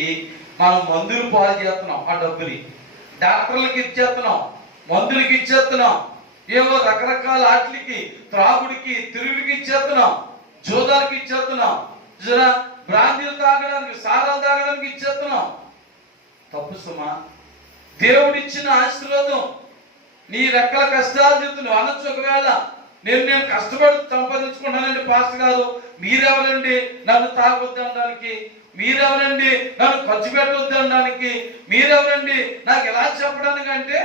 మనం మందులు పాలు చేస్తున్నాం. ఆ డబ్బుని డాక్టర్లకి ఇచ్చేస్తున్నాం, మందులకి ఇచ్చేస్తున్నాం, ఏవో రకరకాల ఆటలకి, త్రాగుడికి, తిరుగుడికి ఇచ్చేస్తున్నాం, జోదాలకి ఇచ్చేస్తున్నాం, జరా బ్రాందీలు తాగడానికి, సారాలు తాగడానికి ఇచ్చేస్తున్నాం. తప్పు సుమా. దేవుడిచ్చిన ఆశీర్వాదం నీ రెక్కల కష్టాలు చెప్తున్నావు అనొచ్చు. ఒకవేళ నేను కష్టపడి సంపాదించుకుంటానండి పాస్టర్ గారు, మీరెవరండి నన్ను తాగొద్దు అనడానికి, మీరెవరండి నన్ను ఖర్చు పెట్టొద్దు అనడానికి, మీరెవరండి నాకు ఎలా చెప్పడానికి అంటే,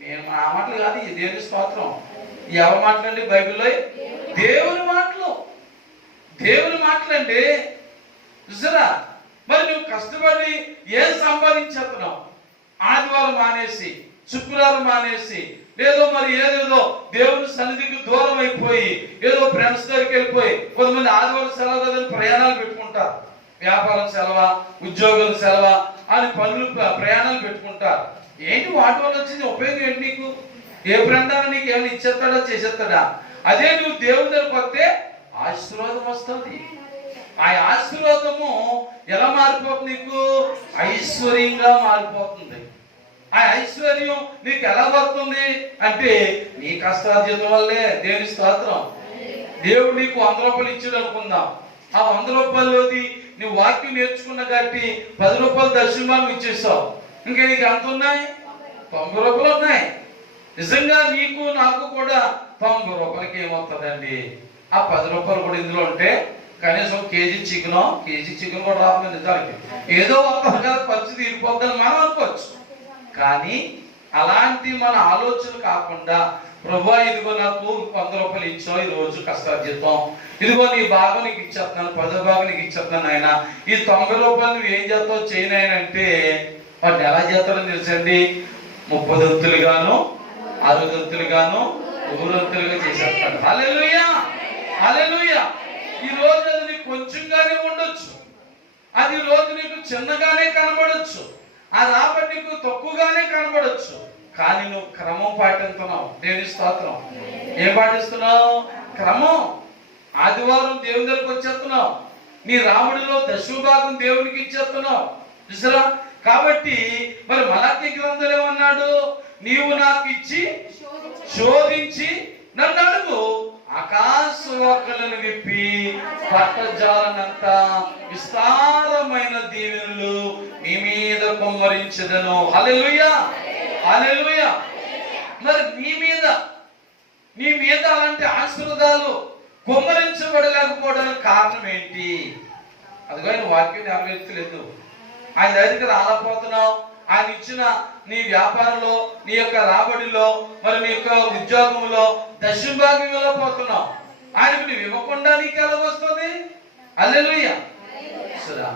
నేను మా మాటలు కాదు, ఈ దేవుని స్తోత్రం. ఎవరి మాటలండి బైబిల్లో? దేవుని మాటలు, దేవుని మాటలండి. చూసారా. మరి నువ్వు కష్టపడి ఏం సంపాదించేస్తున్నావు? ఆదివారం మానేసి, శుక్రవారం మానేసి, లేదో మరి ఏదేదో దేవుని సన్నిధికి దూరం అయిపోయి ఏదో ఫ్రెండ్స్ దగ్గరికి వెళ్ళిపోయి, కొంతమంది ఆదివారం సెలవు కదని ప్రయాణాలు పెట్టుకుంటారు. వ్యాపారం సెలవా, ఉద్యోగం సెలవా అని పనులు ప్రయాణాలు పెట్టుకుంటారు. ఏంటి వాటి వల్ల వచ్చింది ఉపయోగం ఏంటి నీకు? ఏ ఫ్రెండ్ అని నీకు ఏమైనా ఇచ్చేస్తాడా, చేసేస్తాడా? అదే నువ్వు దేవుని దగ్గరికి వస్తే ఆశీర్వాదం వస్తుంది. ఆ ఆశీర్వాదము ఎలా మారిపోతుంది? నీకు ఐశ్వర్యంగా మారిపోతుంది. ఆ ఐశ్వర్యం నీకు ఎలా వస్తుంది అంటే నీ కష్టార్జితం వల్లే. దేవుని స్తోత్రం. దేవుడు నీకు 100 రూపాయలు ఇచ్చాడు అనుకుందాం. ఆ 100 రూపాయలలోది నువ్వు వాక్యం నేర్చుకున్న కాబట్టి 10 రూపాయలు దర్శనం ఇచ్చేసావు. ఇంకా నీకు ఎంత ఉన్నాయి? 90 రూపాయలు ఉన్నాయి. నిజంగా నీకు నాకు కూడా 90 రూపాయలకి ఏమవుతుందండి? ఆ 10 రూపాయలు కూడా ఇందులో ఉంటే కనీసం కేజీ చికెన్ కూడా రాదు నిజానికి. ఏదో ఒక ఖర్చు తీరిపోద్దని మనం అనుకోవచ్చు. కానీ అలాంటి మన ఆలోచన కాకుండా, ప్రభు ఇదిగో నాకు 100 రూపాయలు ఇచ్చావు ఈ రోజు కష్టార్జితం, ఇదిగో నీ భాగం నీకు ఇచ్చేస్తున్నాను, 10వ భాగం నీకు ఇచ్చేస్తున్నాను ఆయన, ఈ 90 రూపాయలు నువ్వు ఏం చేస్తావు చేయనంటే వాటిని ఎలా చేస్తారని తెలుసండి, 30 దొంతులుగాను 60 దొంతులుగాను 100 దొంతులుగా చేసేస్తాడు. హల్లెలూయా, హల్లెలూయా. ఈ రోజు అది నీకు కొంచెంగానే ఉండొచ్చు, అది రోజు నీకు చిన్నగానే కనబడొచ్చు, ఆ రాబడి నీకు తక్కువగానే కనబడొచ్చు, కానీ నువ్వు క్రమం పాటిస్తున్నావు. దేవుని స్తోత్రం. ఏం పాటిస్తున్నావు? క్రమం. ఆదివారం దేవుని దగ్గరికి వచ్చేస్తున్నావు, నీ రాముడిలో 10వ భాగం దేవునికి ఇచ్చేస్తున్నావు. చూసారా? కాబట్టి మరి మలాకి గ్రంథంలో ఏమన్నాడు? నీవు నాకు ఇచ్చి శోధించి నన్ను అడుగు, ఆకాశవాకులను విప్పి పట్టజాలనంత విస్తారమైన దీవెనలు మీ మీద కుమ్మరించెదను. హల్లెలూయా, హల్లెలూయా. మరి నీ మీద అలాంటి ఆశీర్వాదాలు కుమ్మరించబడలేకపోవడానికి కారణం ఏంటి? అదిగో ఆయన వాక్యం నెరవేర్చలేదు. ఆయన దగ్గరికి రాలేకపోతున్నావు. ఆయన ఇచ్చిన నీ వ్యాపారంలో, నీ యొక్క రాబడిలో, మరి నీ యొక్క ఉద్యోగంలో 10వ భాగం ఇవ్వలేకపోతున్నావు. ఆయనకు నువ్వు ఇవ్వకుండా నీకు ఎలా వస్తుంది? హల్లెలూయా. సరే,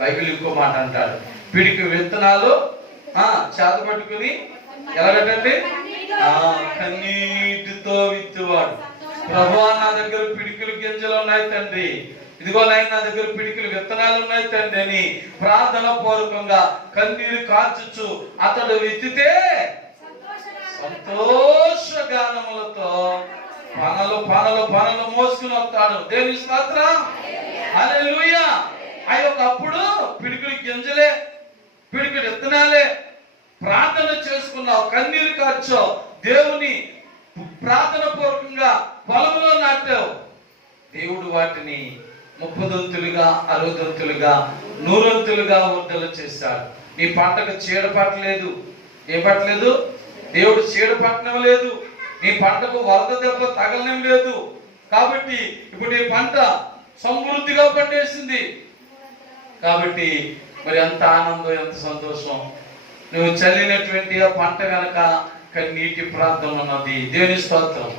బైబిల్ ఇంకో మాట అంటాడు, పిడికి విత్తనాలు చేత పట్టుకుని ఎలాగంటే కన్నీటితో విత్తువాడు. ప్రభువా నా దగ్గర పిడికిలు గింజలు ఉన్నాయి తండ్రి, ఇదిగో నా దగ్గర పిడికిలు విత్తనాలు ఉన్నాయి తండ్రి అని ప్రార్థన పూర్వకంగా కన్నీరు కార్చుచు అతడు విత్తితే సంతోషగానములతో పనలు మోసుకుని వస్తాడు. దేవుని స్తోత్రం. హల్లెలూయా. అప్పుడు పిడికిలు గింజలే, పిడికిలు విత్తనాలే ప్రార్థన చేసుకున్నావు, కన్నీరు కార్చావు, దేవుని ప్రార్థన పూర్వకంగా పొలంలో నాటావు. దేవుడు వాటిని 30 దొంతులుగా 60 దొంతులుగా 100 దొంతులుగా వృద్ధులు చేశాడు. నీ పంటకు చీడ పట్టలేదు. ఏం పట్టలేదు? దేవుడు చీడ పట్టడం లేదు. నీ పంటకు వరద దెబ్బ తగలడం లేదు. కాబట్టి ఇప్పుడు నీ పంట సమృద్ధిగా పండేసింది. కాబట్టి మరి ఎంత ఆనందం, ఎంత సంతోషం. నువ్వు చల్లినటువంటి ఆ పంట కనుక కన్నీటి ప్రార్థన ఉన్నది. దేవుని స్తోత్రం.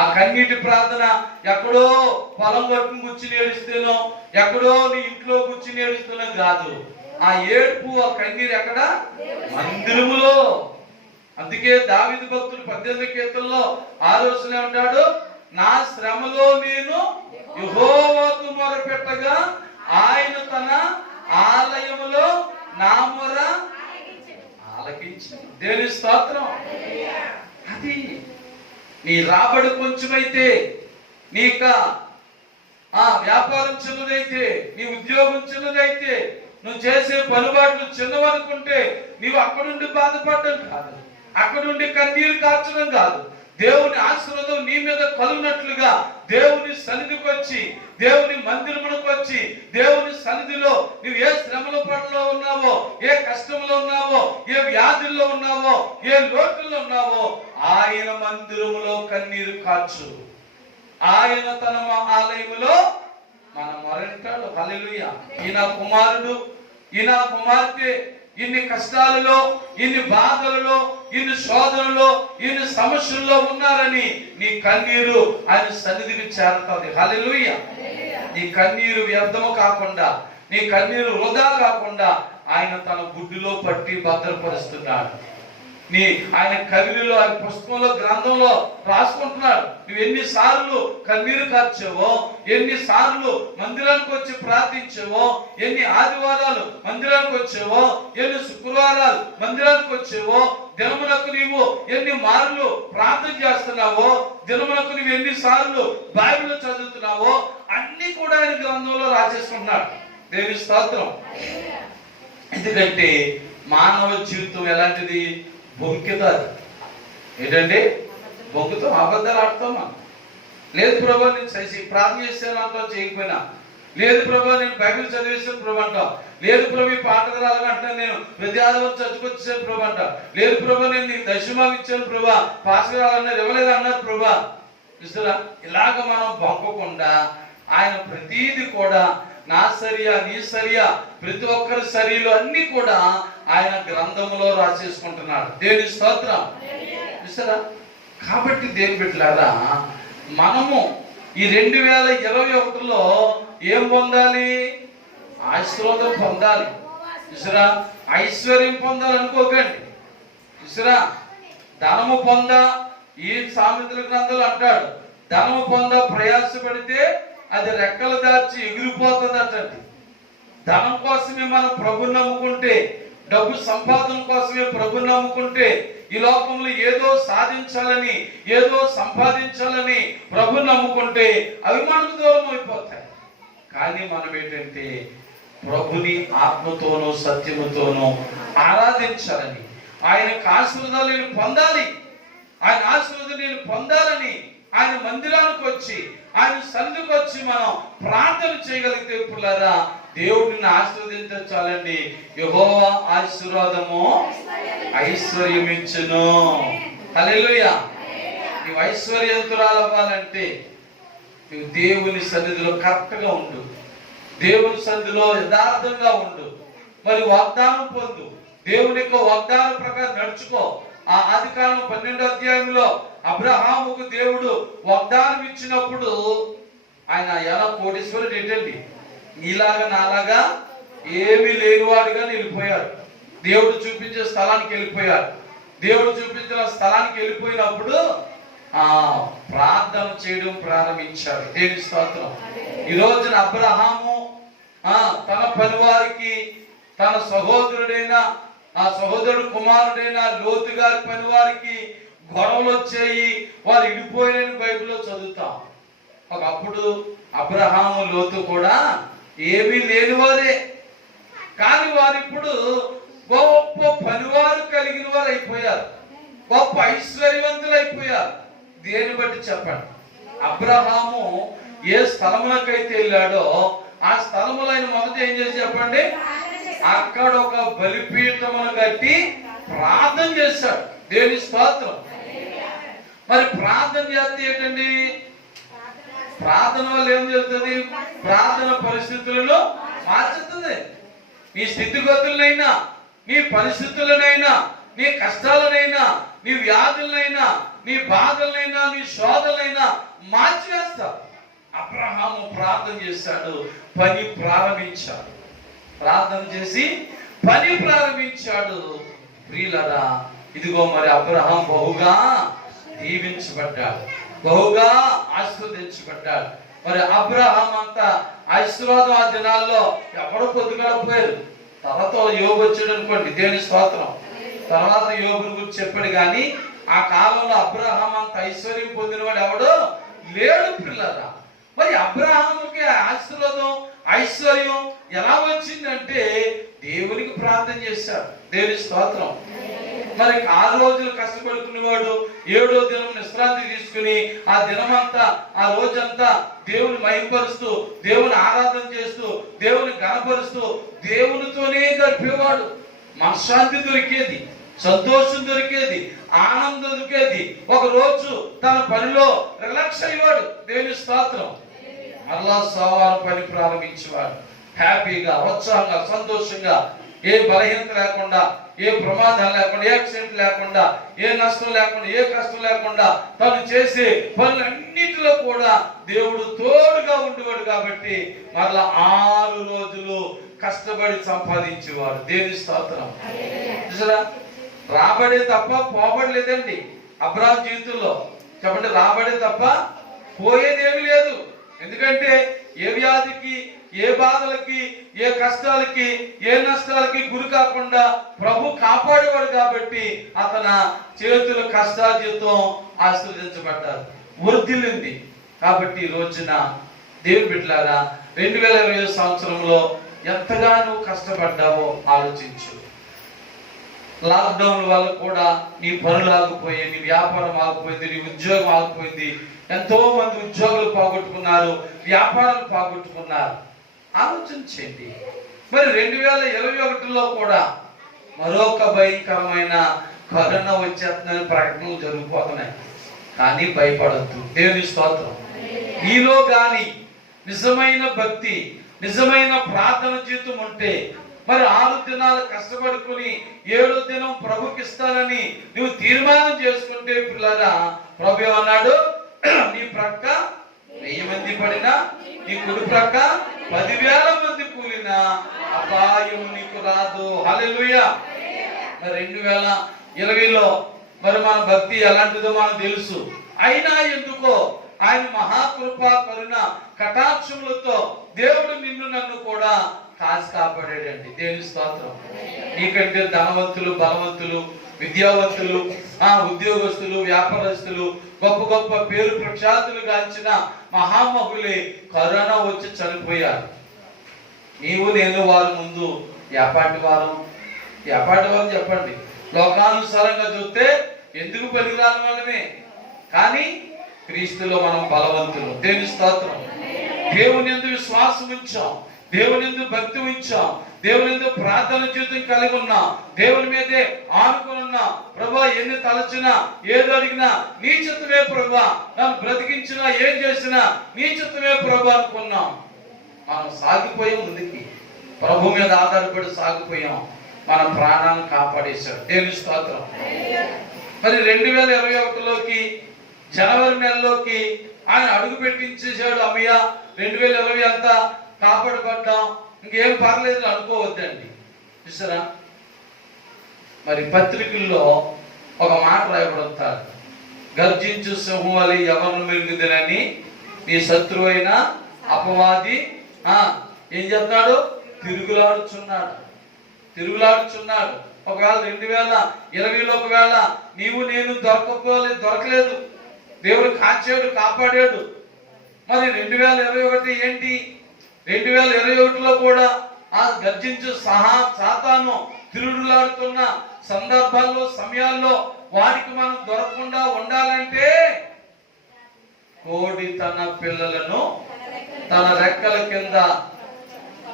ఆ కన్నీటి ప్రార్థన ఎక్కడో పొలం పట్టుకుని కూర్చుని ఏడుస్తేనో, ఎక్కడో నీ ఇంట్లో కూర్చుని ఏడుస్తూనో కాదు. ఆ ఏడుపు, ఆ కన్నీరు ఎక్కడ? మందిరములో. అందుకే దావీదు భక్తుడు 18 కీర్తనలో 6 ఉంటాడు, నా శ్రమలో నేను యెహోవాకు మొరపెట్టగా ఆయన తన ఆలయములో నా మొర ఆలకించింది. దేవుని స్తోత్రం. అది నీ రాబడి కొంచెమైతే, నీక వ్యాపారం చిన్నదైతే, నీ ఉద్యోగం చిన్నదైతే, నువ్వు చేసే పనుబాట్లు చిన్నవనుకుంటే నీవు అక్కడ నుండి బాధపడడం కాదు, అక్కడ నుండి కన్నీరు కార్చడం కాదు. దేవుని ఆశీర్వాదం నీ మీద కలుగునట్లుగా దేవుని సన్నిధికి వచ్చి, దేవుని మందిరములకు వచ్చి, దేవుని సన్నిధిలో నువ్వు ఏ శ్రమల పనులో ఉన్నావో, ఏ కష్టంలో ఉన్నావో, ఏ వ్యాధుల్లో ఉన్నావో, ఏ లోటుల్లో ఉన్నావో, ఆయన మందిరములో కన్నీరు కార్చు. ఆయన తన ఆలయములో మన మొరంటాడు. హల్లెలూయా. ఈయన కుమారుడు, ఈయన కుమార్తె ఇన్ని కష్టాలలో, ఇన్ని బాధలలో, ఇన్ని శోధనలో, ఇన్ని సమస్యల్లో ఉన్నారని నీ కన్నీరు ఆయన సన్నిధికి చేరుతుంది. హల్లెలూయా. నీ కన్నీరు వ్యర్థము కాకుండా, నీ కన్నీరు వృధా కాకుండా ఆయన తన గుడ్డులో పట్టి భద్రపరుస్తున్నాడు. ఆయన కవిలో, ఆయన పుస్తకంలో, గ్రంథంలో రాసుకుంటున్నాడు. నువ్వు ఎన్నిసార్లు కన్నీరు కార్చావో, ఎన్నిసార్లు మందిరానికి వచ్చి ప్రార్థించావో, ఎన్ని ఆదివారాలు మందిరానికి వచ్చావో, ఎన్ని శుక్రవారాలు మందిరానికి వచ్చావో, దినమునకు నీవు ఎన్ని మార్లు ప్రార్థన చేస్తున్నావో, దినమునకు నువ్వు ఎన్నిసార్లు బైబిల్ చదువుతున్నావో అన్ని కూడా ఆయన గ్రంథంలో రాసేసుకుంటున్నాడు. దేవుని స్తోత్రం. ఎందుకంటే మానవ జీవితం ఎలాంటిది? బొంకితారు. ఏంటంటే బొంకుతో అబద్ధాలు ఆడతాం మనం. లేదు ప్రభా నేను ప్రార్థన చేస్తాను అంటాం, చేయకపోయినా. లేదు ప్రభా నేను బైబిల్ చదివేస్తాను ప్రభు అంటాం. లేదు ప్రభు ఈ పాటకు రాలంటే నేను ప్రతి ఆదివారం చర్చకు వచ్చేసాను ప్రభు అంట. లేదు ప్రభా నేను నీకు దశమాలు ఇచ్చాను ప్రభా, పాస్ రాలన్నారు, ఇవ్వలేదు అన్నారు ప్రభా. చూస్తారా? ఇలాగ మనం బొంకకుండా ఆయన ప్రతీది కూడా నా సరియా నీ సరియా ప్రతి ఒక్కరి సరియలు అన్ని కూడా ఆయన గ్రంథములో రాసేసుకుంటున్నాడు. దేవుని స్తోత్రం. చూసారా? కాబట్టి దేవుని బిడ్డలారా, మనము ఈ 2021లో ఏం పొందాలి? ఆశీర్వాదం పొందాలి. చూసారా? ఐశ్వర్యం పొందాలనుకోకండి. చూసారా? ధనము పొంద, ఈ సామెతల గ్రంథాలు అంటాడు, ధనము పొంద ప్రయాసపడితే అది రెక్కలు దాచి ఎగిరిపోతుంది అటండి. ధనం కోసమే మనం ప్రభుని నమ్ముకుంటే, డబ్బు సంపాదన కోసమే ప్రభుని నమ్ముకుంటే, ఈ లోకంలో ఏదో సాధించాలని, ఏదో సంపాదించాలని ప్రభుని నమ్ముకుంటే అవి మనకు దూరం అయిపోతాయి. కానీ మనం ఏంటంటే ప్రభుని ఆత్మతోనూ సత్యముతోనూ ఆరాధించాలని, ఆయనకు ఆశీర్వాదాలు నేను పొందాలి, ఆయన ఆశీర్వాదం నేను పొందాలని ఆయన మందిరానికి వచ్చి, ఆయన సన్నిధికి వచ్చి మనం ప్రార్థన చేయగలిగితే పుల్లారా దేవుడిని ఆశీర్వదించాలండి. యెహోవా ఆశీర్వాదము ఐశ్వర్యం ఇచ్చును. హల్లెలూయా. నీవు ఐశ్వర్యవంతురాలు అవ్వాలంటే నువ్వు దేవుని సన్నిధిలో కరెక్ట్గా ఉండు, దేవుని సన్నిధిలో యథార్థంగా ఉండు, మరి వాగ్దానం పొందు, దేవుని యొక్క వాగ్దానం ప్రకారం నడుచుకో. ఆ ఆదికాండం 12వ అధ్యాయంలో అబ్రహాముకు దేవుడు వాగ్దానం ఇచ్చినప్పుడు ఆయన ఎలా కోటీశ్వరుడు ఏంటండి, నీలాగా నాలాగా ఏమీ లేనివాడుగా వెళ్ళిపోయాడు. దేవుడు చూపించే స్థలానికి వెళ్ళిపోయాడు. దేవుడు చూపించిన స్థలానికి వెళ్ళిపోయినప్పుడు ప్రార్థన చేయడం ప్రారంభించాడు. దేవుని స్తోత్రం. ఈ రోజున అబ్రహాము తన పనివారికి, తన సహోదరుడైన ఆ సహోదరుడు కుమారుడైన లోతు గారి పనివారికి గొడవలు వచ్చాయి, వారు ఇడిపోయారని బైబిల్లో చదువుతాం. ఒకప్పుడు అబ్రహాము లోతు కూడా ఏమీ లేనివారే, కానీ వారు ఇప్పుడు గొప్ప పనివారు కలిగిన వారు అయిపోయారు, గొప్ప ఐశ్వర్యవంతులు అయిపోయారు. దేని బట్టి చెప్పండి? అబ్రహాము ఏ స్థలములకైతే వెళ్ళాడో ఆ స్థలములో ఆయన మొదట ఏం చేసి చెప్పండి? అక్కడ ఒక బలిపీఠమును కట్టి ప్రార్థన చేశాడు. దేవుని స్తోత్రం. మరి ప్రార్థన చేస్తే ఏంటండి? ప్రార్థన వల్ల ఏం జరుగుతుంది? ప్రార్థన పరిస్థితులను మార్చుతుంది. నీ స్థితిగతులనైనా, నీ పరిస్థితులనైనా, నీ కష్టాలనైనా, నీ వ్యాధులనైనా, నీ బాధలనైనా, నీ శోధనైనా మార్చివేస్తావు. అబ్రహాము ప్రార్థన చేశాడు, పని ప్రారంభించాడు. ప్రార్థన చేసి పని ప్రారంభించాడు. ప్రియులారా, ఇదిగో మరి అబ్రహాం బహుగా దీవించబడ్డాడు, బహుగా ఆశీర్వదించబడ్డాడు. మరి అబ్రహాం అంతా ఆశీర్వాదం ఆ దినాల్లో ఎవరు పొద్దుగడపోయారు. తర్వాత యోబు వచ్చాడు అనుకోండి, దేవుని స్తోత్రం. తర్వాత యోబుని గురించి చెప్పాడు, కానీ ఆ కాలంలో అబ్రహాం అంత ఐశ్వర్యం పొందినవాడు ఎవడో లేడు. పిల్లరా, మరి అబ్రహాముకి ఆశీర్వాదం ఐశ్వర్యం ఎలా వచ్చిందంటే దేవునికి ప్రార్థన చేశాడు. దేవుని స్తోత్రం. మరి 6 రోజులు కష్టపడుకునేవాడు 7వ దినం విశ్రాంతి తీసుకుని ఆ దినమంతా, ఆ రోజంతా దేవుని మహిమపరుస్తూ, దేవుని ఆరాధన చేస్తూ, దేవుని గణపరుస్తూ దేవునితోనే గడిపేవాడు. మనశ్శాంతి దొరికేది, సంతోషం దొరికేది, ఆనందం దొరికేది. ఒక రోజు తన పనిలో రిలాక్స్ అయ్యేవాడు. దేవుని స్తోత్రం. మరలా సోమవారం పని ప్రారంభించేవాడు. హ్యాపీగా, ఉత్సాహంగా, సంతోషంగా, ఏ బలహీనత లేకుండా, ఏ ప్రమాదం లేకుండా, ఏ యాక్సిడెంట్ లేకుండా, ఏ నష్టం లేకుండా, ఏ కష్టం లేకుండా తను చేసే పనులన్నిటిలో కూడా దేవుడు తోడుగా ఉండేవాడు. కాబట్టి మరలా 6 రోజులు కష్టపడి సంపాదించేవాడు. దేవుని స్తోత్రం. చూసారా? రాబడే తప్ప పోబడి లేదండి అబ్రహాం జీవితంలో. చెప్పండి, రాబడే తప్ప పోయేదేమీ లేదు. ఎందుకంటే ఏ వ్యాధికి, ఏ బాధలకి, ఏ కష్టాలకి, ఏ నష్టాలకి గురి కాకుండా ప్రభు కాపాడేవాడు. కాబట్టి అతని చేతుల కష్టాజీతం ఆశీర్వదించబడ్డారు, వృద్ధిల్లింది. కాబట్టి ఈ రోజున దేవుని బిడ్డలారా, 2020 సంవత్సరంలో ఎంతగానో కష్టపడ్డావో ఆలోచించు. లాక్డౌన్ వల్ల కూడా నీ పనులు ఆగిపోయి, నీ వ్యాపారం ఆగిపోయింది, నీ ఉద్యోగం ఆగిపోయింది. ఎంతో మంది ఉద్యోగులు పోగొట్టుకున్నారు, వ్యాపారాలు పోగొట్టుకున్నారు. ఆలోచించండి. మరి 2021లో కూడా మరొక భయంకరమైన కరోనా వచ్చేస్తుందని ప్రకటనలు జరిగిపోతున్నాయి. కానీ భయపడద్దు. దేవుని స్తోత్రం. నీలో కానీ నిజమైన భక్తి, నిజమైన ప్రార్థన జీవితం ఉంటే మరి 6 దినాలు కష్టపడుకుని 7వ దినం ప్రభుకిస్తానని నువ్వు తీర్మానం చేసుకుంటే పిల్లరా, ప్రభు ఏమన్నాడు? నీ ప్రక్క 1000 మంది పడినా, నీ కుడి ప్రక్క 10,000 మంది కూలినా అపాయం నీకు రాదు. హల్లెలూయా. మరి 2020లో మరి మన భక్తి ఎలాంటిదో మనకు తెలుసు. అయినా ఎందుకో ఆయన మహాకృప కరుణ కటాక్షములతో దేవుడు నిన్ను నన్ను కూడా కాసి కాపాడాడండి. దేవుని స్తోత్రం. నీకంటే ధనవంతులు, బలవంతులు, విద్యావంతులు, ఉద్యోగస్తులు, వ్యాపారస్తులు, గొప్ప గొప్ప పేరు ప్రఖ్యాతులు గాంచిన మహామహులే కరోనా వచ్చి చనిపోయారు. నీవు నేను వారి ముందు ఎపాటి వారం చెప్పండి. లోకానుసారంగా చూస్తే ఎందుకు పనికిరాని వాళ్ళమే, కానీ క్రీస్తులో మనం బలవంతులు. దేవుని స్తోత్రం. దేవుని యందు విశ్వాసం ఉంచాం, దేవుని యందు భక్తి ఉంచాం, దేవుని యందు ప్రార్థన జీవితం కలిగి ఉన్నాం, దేవుని మీదే ఆనుకుని ఉన్నాం. ప్రభా, ఎన్ని తలచినా, ఏది అడిగినా నీ చిత్తమే ప్రభా, నన్ను బ్రతికించినా, ఏం చేసినా నీ చిత్తమే ప్రభా అనుకున్నాం. మనం సాగిపోయాం ముందుకి, ప్రభు మీద ఆధారపడి సాగిపోయాం. మన ప్రాణాన్ని కాపాడేశాడు. దేవుని స్తోత్రం. మరి 2021లోకి జనవరి నెలలోకి ఆయన అడుగు పెట్టించేశాడు. అమ్మయ్య 2020 అంతా కాపాడబడ్డాం, ఇంకేం పర్లేదు అనుకోవద్దండి. చూసారా, మరి పత్రికల్లో ఒక మాట రాయబడతారు, గర్జించు సింహం వలె ఎవరిని మెరుగుదనని నీ శత్రువు అయిన అపవాది ఏం చెప్తాడు? తిరుగులాడుచున్నాడు. ఒకవేళ 2020లో ఒకవేళ నీవు నేను దొరకలేదు, దేవుడు కాచాడు, కాపాడాడు. మరి 2021 ఏంటి? 2021లో కూడా ఆ గర్జించు సాతాను తిరుగులాడుతున్న సందర్భాల్లో, సమయాల్లో వారికి మనం దొరకకుండా ఉండాలంటే కోడి తన పిల్లలను తన రెక్కల కింద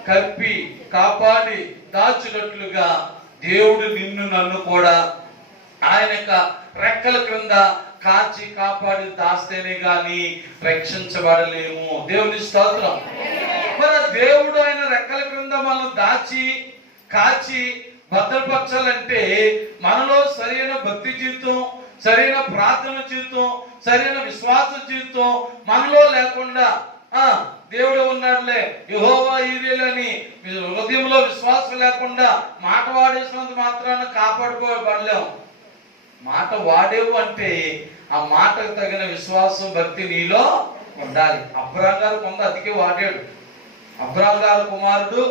కప్పి కాపాడి దాచినట్లుగా దేవుడు నిన్ను నన్ను కూడా ఆయన రెక్కల క్రింద కాచి కాపాడి దాస్తేనే గాని రక్షించబడలేము. దేవుని స్తోత్రం. మరి దేవుడు ఆయన రెక్కల క్రింద మనం దాచి కాచి భద్రపరచాలంటే మనలో సరైన భక్తి జీవితం, సరైన ప్రార్థన జీవితం, సరైన విశ్వాస జీవితం మనలో లేకుండా దేవుడు ఉన్నాడులే, యెహోవా ఈరేలని హృదయంలో విశ్వాసం లేకుండా మాట వాడేసినంత మాత్రాన కాపాడుకోబడలేము. మాట వాడేవు అంటే ఆ మాటకు తగిన విశ్వాసం, భక్తి నీలో ఉండాలి. అబ్రాహాము గారు కొంత అందుకే వాడాడు. అబ్రాహాము గారు కుమారుడు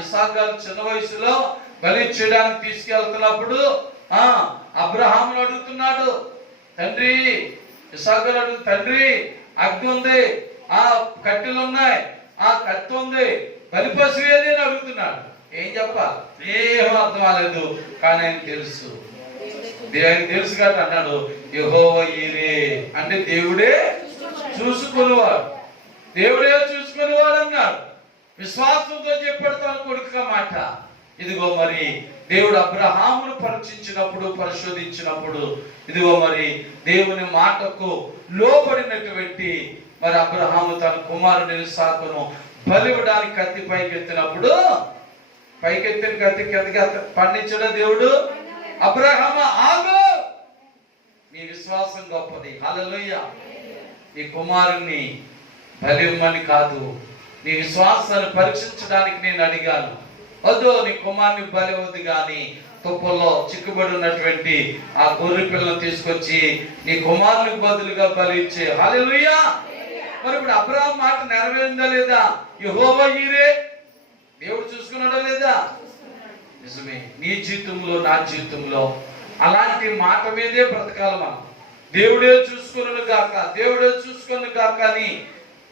ఇస్సాకు గారు చిన్న వయసులో బలి చేయడానికి తీసుకెళ్తున్నప్పుడు అబ్రహామును అడుగుతున్నాడు, తండ్రి. ఇస్సాకు గారు అడుగు, తండ్రి అగ్ని ఉంది, కట్టెలు ఉన్నాయి, కత్తి ఉంది, బలి పశువు ఏది అని అడుగుతున్నాడు. ఏం చెప్పాలి? ఏం అర్థం కాలేదు, కానీ ఆయన తెలుసు. దేవునికి తెలుసు కాబట్టి అన్నాడు, యెహోవా ఈరే అంటే దేవుడే చూసుకునేవాడు, దేవుడే చూసుకునేవాడు అన్నాడు. విశ్వాసంతో చెప్పాడు తన కొడుకుగా మాట. ఇదిగో మరి దేవుడు అబ్రహామును పరీక్షించినప్పుడు, పరిశోధించినప్పుడు, ఇదిగో మరి దేవుని మాటకు లోబడినటువంటి మరి అబ్రహాము తన కుమారుని ఇస్సాకును బలివ్వడానికి కత్తి పైకెత్తినప్పుడు, పైకెత్తిన కత్తి కిందకి పండించడం దేవుడు, అబ్రహాము ఆగు, నీ విశ్వాసం గొప్పది, హల్లెలూయా. నీ కుమారుణ్ణి బలివ్వమని కాదు, నీ విశ్వాసాన్ని పరీక్షించడానికి నేను అడిగాను. వద్దు, నీ కుమారుని బలి వద్దు, కానీ తుప్పల్లో చిక్కుబడి ఉన్నటువంటి ఆ గొర్రె పిల్లను తీసుకొచ్చి నీ కుమారునికి బదులుగా బలి ఇచ్చే. హల్లెలూయా. మరి ఇప్పుడు అబ్రహాము మాట నెరవేరిందా లేదా? యెహోవా ఈరే దేవుడు చూసుకున్నాడా లేదా? నిజమే. నీ జీవితంలో, నా జీవితంలో అలాంటి మాట మీదే బ్రతకాలి మనం. దేవుడే చూసుకును గాక, దేవుడే చూసుకును గాక అని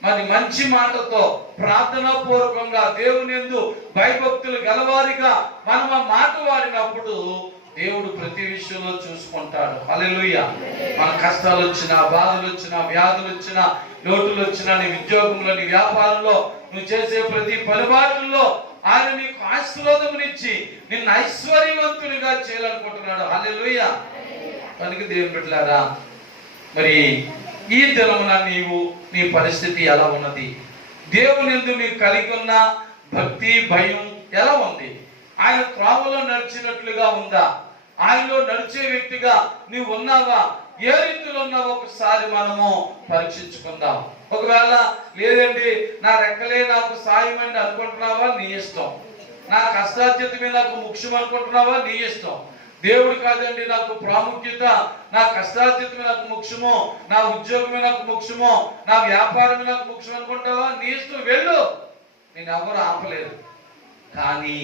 మరి మంచి మాటతో ప్రార్థనా పూర్వకంగా దేవుని యందు భయభక్తులు గలవారిగా మనం ఆ మాట వాడినప్పుడు దేవుడు ప్రతి విషయంలో చూసుకుంటాడు. హల్లెలూయా. మన కష్టాలు వచ్చినా, బాధలు వచ్చినా, వ్యాధులు వచ్చినా, లోటులు వచ్చినా, నీ ఉద్యోగంలో, నీ వ్యాపారంలో, నువ్వు చేసే ప్రతి పనిబాటుల్లో ఆయన నీకు ఆశీర్వాదమునిచ్చి నిన్ను ఐశ్వర్యవంతునిగా చేయాలనుకుంటున్నాడు. హల్లెలూయా. కనుక దేవుని బిడ్డలారా, మరి ఈ దినమున నీవు నీ పరిస్థితి ఎలా ఉన్నది? దేవుని యందు నీకు కలిగి ఉన్న భక్తి భయం ఎలా ఉంది? ఆయన త్రోవలో నడిచినట్లుగా ఉందా? ఆయనలో నడిచే వ్యక్తిగా నీవు ఉన్నావా? ఏ రీతిలో ఉన్నావో ఒకసారి మనము పరీక్షించుకుందాం. ఒకవేళ లేదండి నా రెక్కలే నాకు సాయం అండి అనుకుంటున్నావా, నీ ఇష్టం. నా కష్టార్జితమే నాకు ముఖ్యం అనుకుంటున్నావా, నీ ఇష్టం. దేవుడు కాదండి నాకు ప్రాముఖ్యత, నా కష్టార్జితమే నాకు ముఖ్యమో, నా ఉద్యోగమే నాకు ముఖ్యమో, నా వ్యాపారమే నాకు ముఖ్యం అనుకుంటావా, నీ ఇష్టం, వెళ్ళు. నేను ఎవరు ఆపలేదు. కానీ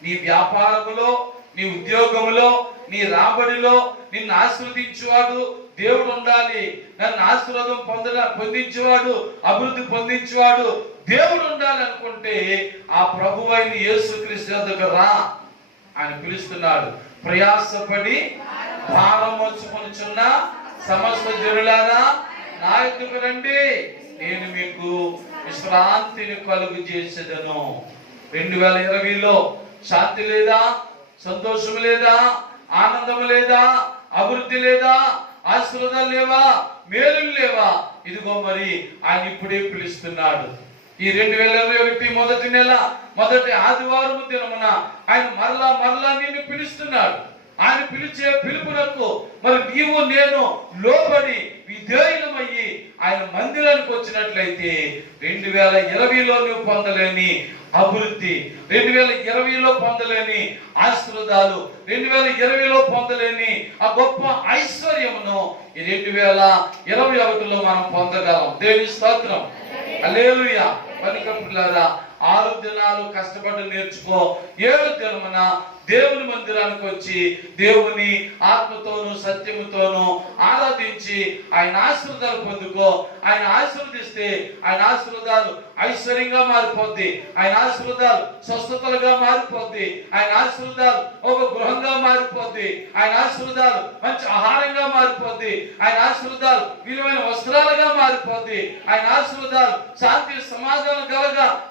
నీ వ్యాపారములో, నీ ఉద్యోగములో, నీ రాబడిలో నిన్ను ఆశీర్వదించేవాడు దేవుడు ఉండాలి. నన్ను ఆశీర్వాదం పొందించేవాడు, అభివృద్ధి పొందించేవాడు దేవుడు ఉండాలి అనుకుంటే ఆ ప్రభువైన యేసుక్రీస్తు వద్దకు రా. ఆయన పిలుస్తున్నాడు. ప్రయాసపడి భారం మోసుకొనుచున్న సమస్త జనులారా నా యొద్దకు రండి, నేను మీకు విశ్రాంతిని కలుగు చేసేదను. 2020లో శాంతి లేదా, సంతోషం లేదా, ఆనందం లేదా, అభివృద్ధి లేదా, ఆశీర్వాదాలు లేవా, మేలులు లేవా? ఇదిగో మరి ఆయన ఇప్పుడే పిలుస్తున్నాడు. ఈ 2021 మొదటి నెల మొదటి ఆదివారం దినమున ఆయన మరలా నిన్ను పిలుస్తున్నాడు. ఆయన పిలిచే పిలుపునకు మరి నీవు నేను లోబడి విధేయులమయ్యి ఆయన మందిరానికి వచ్చినట్లయితే 2020లో నువ్వు పొందలేని అభివృద్ధి, 2020లో పొందలేని ఆశీర్వాదాలు, 2020లో పొందలేని ఆ గొప్ప ఐశ్వర్యమును ఈ 2021లో మనం పొందగలం. దేవుని స్తోత్రం, హల్లెలూయా. కనుక పిల్లారా, 6 దినాలు కష్టపడి నేర్చుకో. 7వ దినమున దేవుని మందిరానికి వచ్చి దేవుని ఆత్మతోను సత్యముతోను ఆరాధించి ఆయన ఆశీర్వాదాలు పొందుకో. ఆయన ఆశీర్వదిస్తే ఆయన ఆశీర్వాదాలు ఐశ్వర్యంగా మారిపోద్ది, ఆయన ఆశీర్వాదాలు స్వస్థతలుగా మారిపోద్ది, ఆయన ఆశీర్వాదాలు ఒక గృహంగా మారిపోద్ది, ఆయన ఆశీర్వాదాలు మంచి ఆహారంగా మారిపోద్ది, ఆయన ఆశీర్వాదాలు విలువైన వస్త్రాలుగా మారిపోద్ది, ఆయన ఆశీర్వాదాలు శాంతి సమాధానం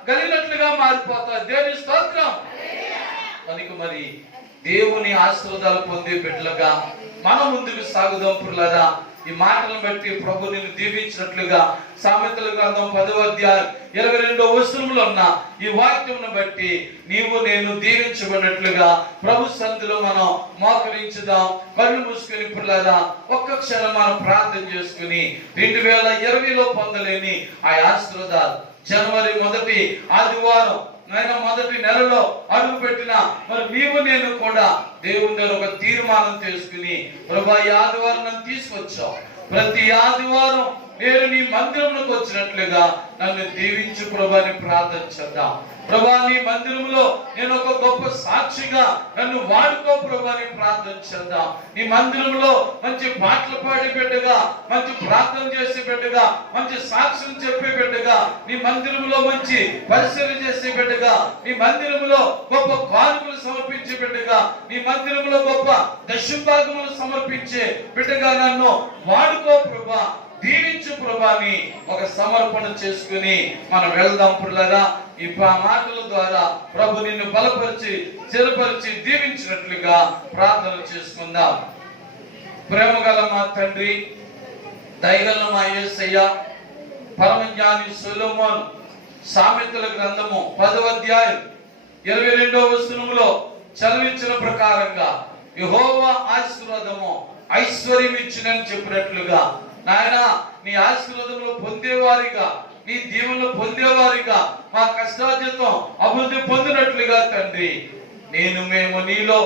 కలిగినట్లుగా మారిపోతాయి. దేవుని స్తోత్రం. కనుక మరి దేవుని ఆశీర్వాదాలు పొందే బిడ్డలుగా మనం ముందుకు సాగుదాం. పురులారా, ఈ మాటలను బట్టి ప్రభు నిన్ను దీవించినట్లుగా సామెతల గ్రంథం 10వ అధ్యాయం 22వ వచనంలో ఉన్న ఈ వాక్యమును బట్టి నీవు నేను దీవించబడినట్లుగా ప్రభు సన్నిధిలో మనం మోకరించుదాం. కళ్ళు మూసుకుని పురులారా ఒక్క క్షణం మనం ప్రార్థన చేసుకుని 2020లో పొందలేని ఆ ఆశీర్వాదాలు జనవరి మొదటి ఆదివారం మొదటి నెలలో అడుగు పెట్టిన మరి నీవు నేను కూడా దేవుని దగ్గర ఒక తీర్మానం చేసుకుని ప్రభా ఈ ఆదివారం నన్ను తీసుకొచ్చావు, ప్రతి ఆదివారం నేను నీ మందిరంలోకి వచ్చినట్లుగా నన్ను దీవించు ప్రభా అని ప్రార్థన చేద్దాం. ప్రభా నీ మందిరంలో నేను ఒక గొప్ప సాక్షిగా నన్ను వాడుకో ప్రభా అని ప్రార్థన చేద్దాం. నీ మందిరంలో మంచి పాటలు పాడే బిడ్డగా, మంచి ప్రార్థన చేసే బిడ్డగా, మంచి సాక్ష్యం చెప్పే బిడ్డగా, నీ మందిరంలో మంచి పరిశీలన చేసే బిడ్డగా, నీ మందిరంలో గొప్ప కానుకలు సమర్పించే బిడ్డగా, నీ మందిరంలో గొప్ప దశభాగములు సమర్పించే బిడ్డగా నన్ను వాడుకో ప్రభా, దీవించు ప్రభాని ఒక సమర్పణ చేసుకుని మనం వెళ్దాం. పురులారా, ఈ మాటల ద్వారా ప్రభు నిన్ను బలపరిచి స్థిరపరిచి దీవించినట్లుగా ప్రార్థన చేసుకుందాం. ప్రేమగల మా తండ్రి, దయగల మా యేసయ్య, పరమజ్ఞాని సొలొమోను సామెతల గ్రంథము 10వ అధ్యాయం 22వ వచనములో చదివించిన ప్రకారంగా యెహోవా ఆశీర్వాదము ఐశ్వర్యం ఇచ్చునని చెప్పినట్లుగా నాయన నీ ఆశీర్వాదములు పొందేవారిగా, నీ దీవెనలు పొందేవారిగా, మా కష్టార్జితం అభివృద్ధి పొందినట్లుగా తండ్రి మేము నీలో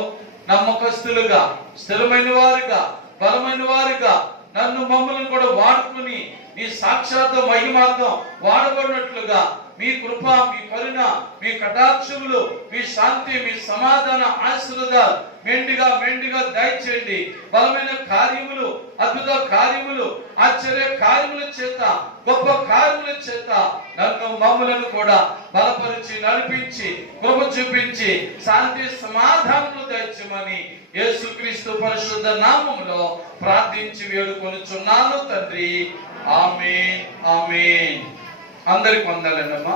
నమ్మకస్తులుగా, స్థిరమైన వారిగా, బలమైన వారిగా నన్ను మమ్మల్ని కూడా వాడుకుని నీ సాక్షాత్ మహిమార్థం వాడబడినట్లుగా మీ కృప, మీ కరుణ, మీ కటాక్షములు, మీ శాంతి, మీ సమాధాన ఆశీర్వాదాలు మెండుగా దయచేయండి. బలమైన కార్యములు, అద్భుత కార్యములు, ఆశ్చర్య కార్యముల చేత, గొప్ప కార్యముల చేత నన్ను మమ్మలను కూడా బలపరిచి నడిపించి కృప చూపించి శాంతి సమాధానములు దయచేయమని యేసుక్రీస్తు పరిశుద్ధ నామములో ప్రార్థించి వేడుకొనుచున్నాను తండ్రి. ఆమేన్, ఆమేన్. అందరికి వందలండమ్మా.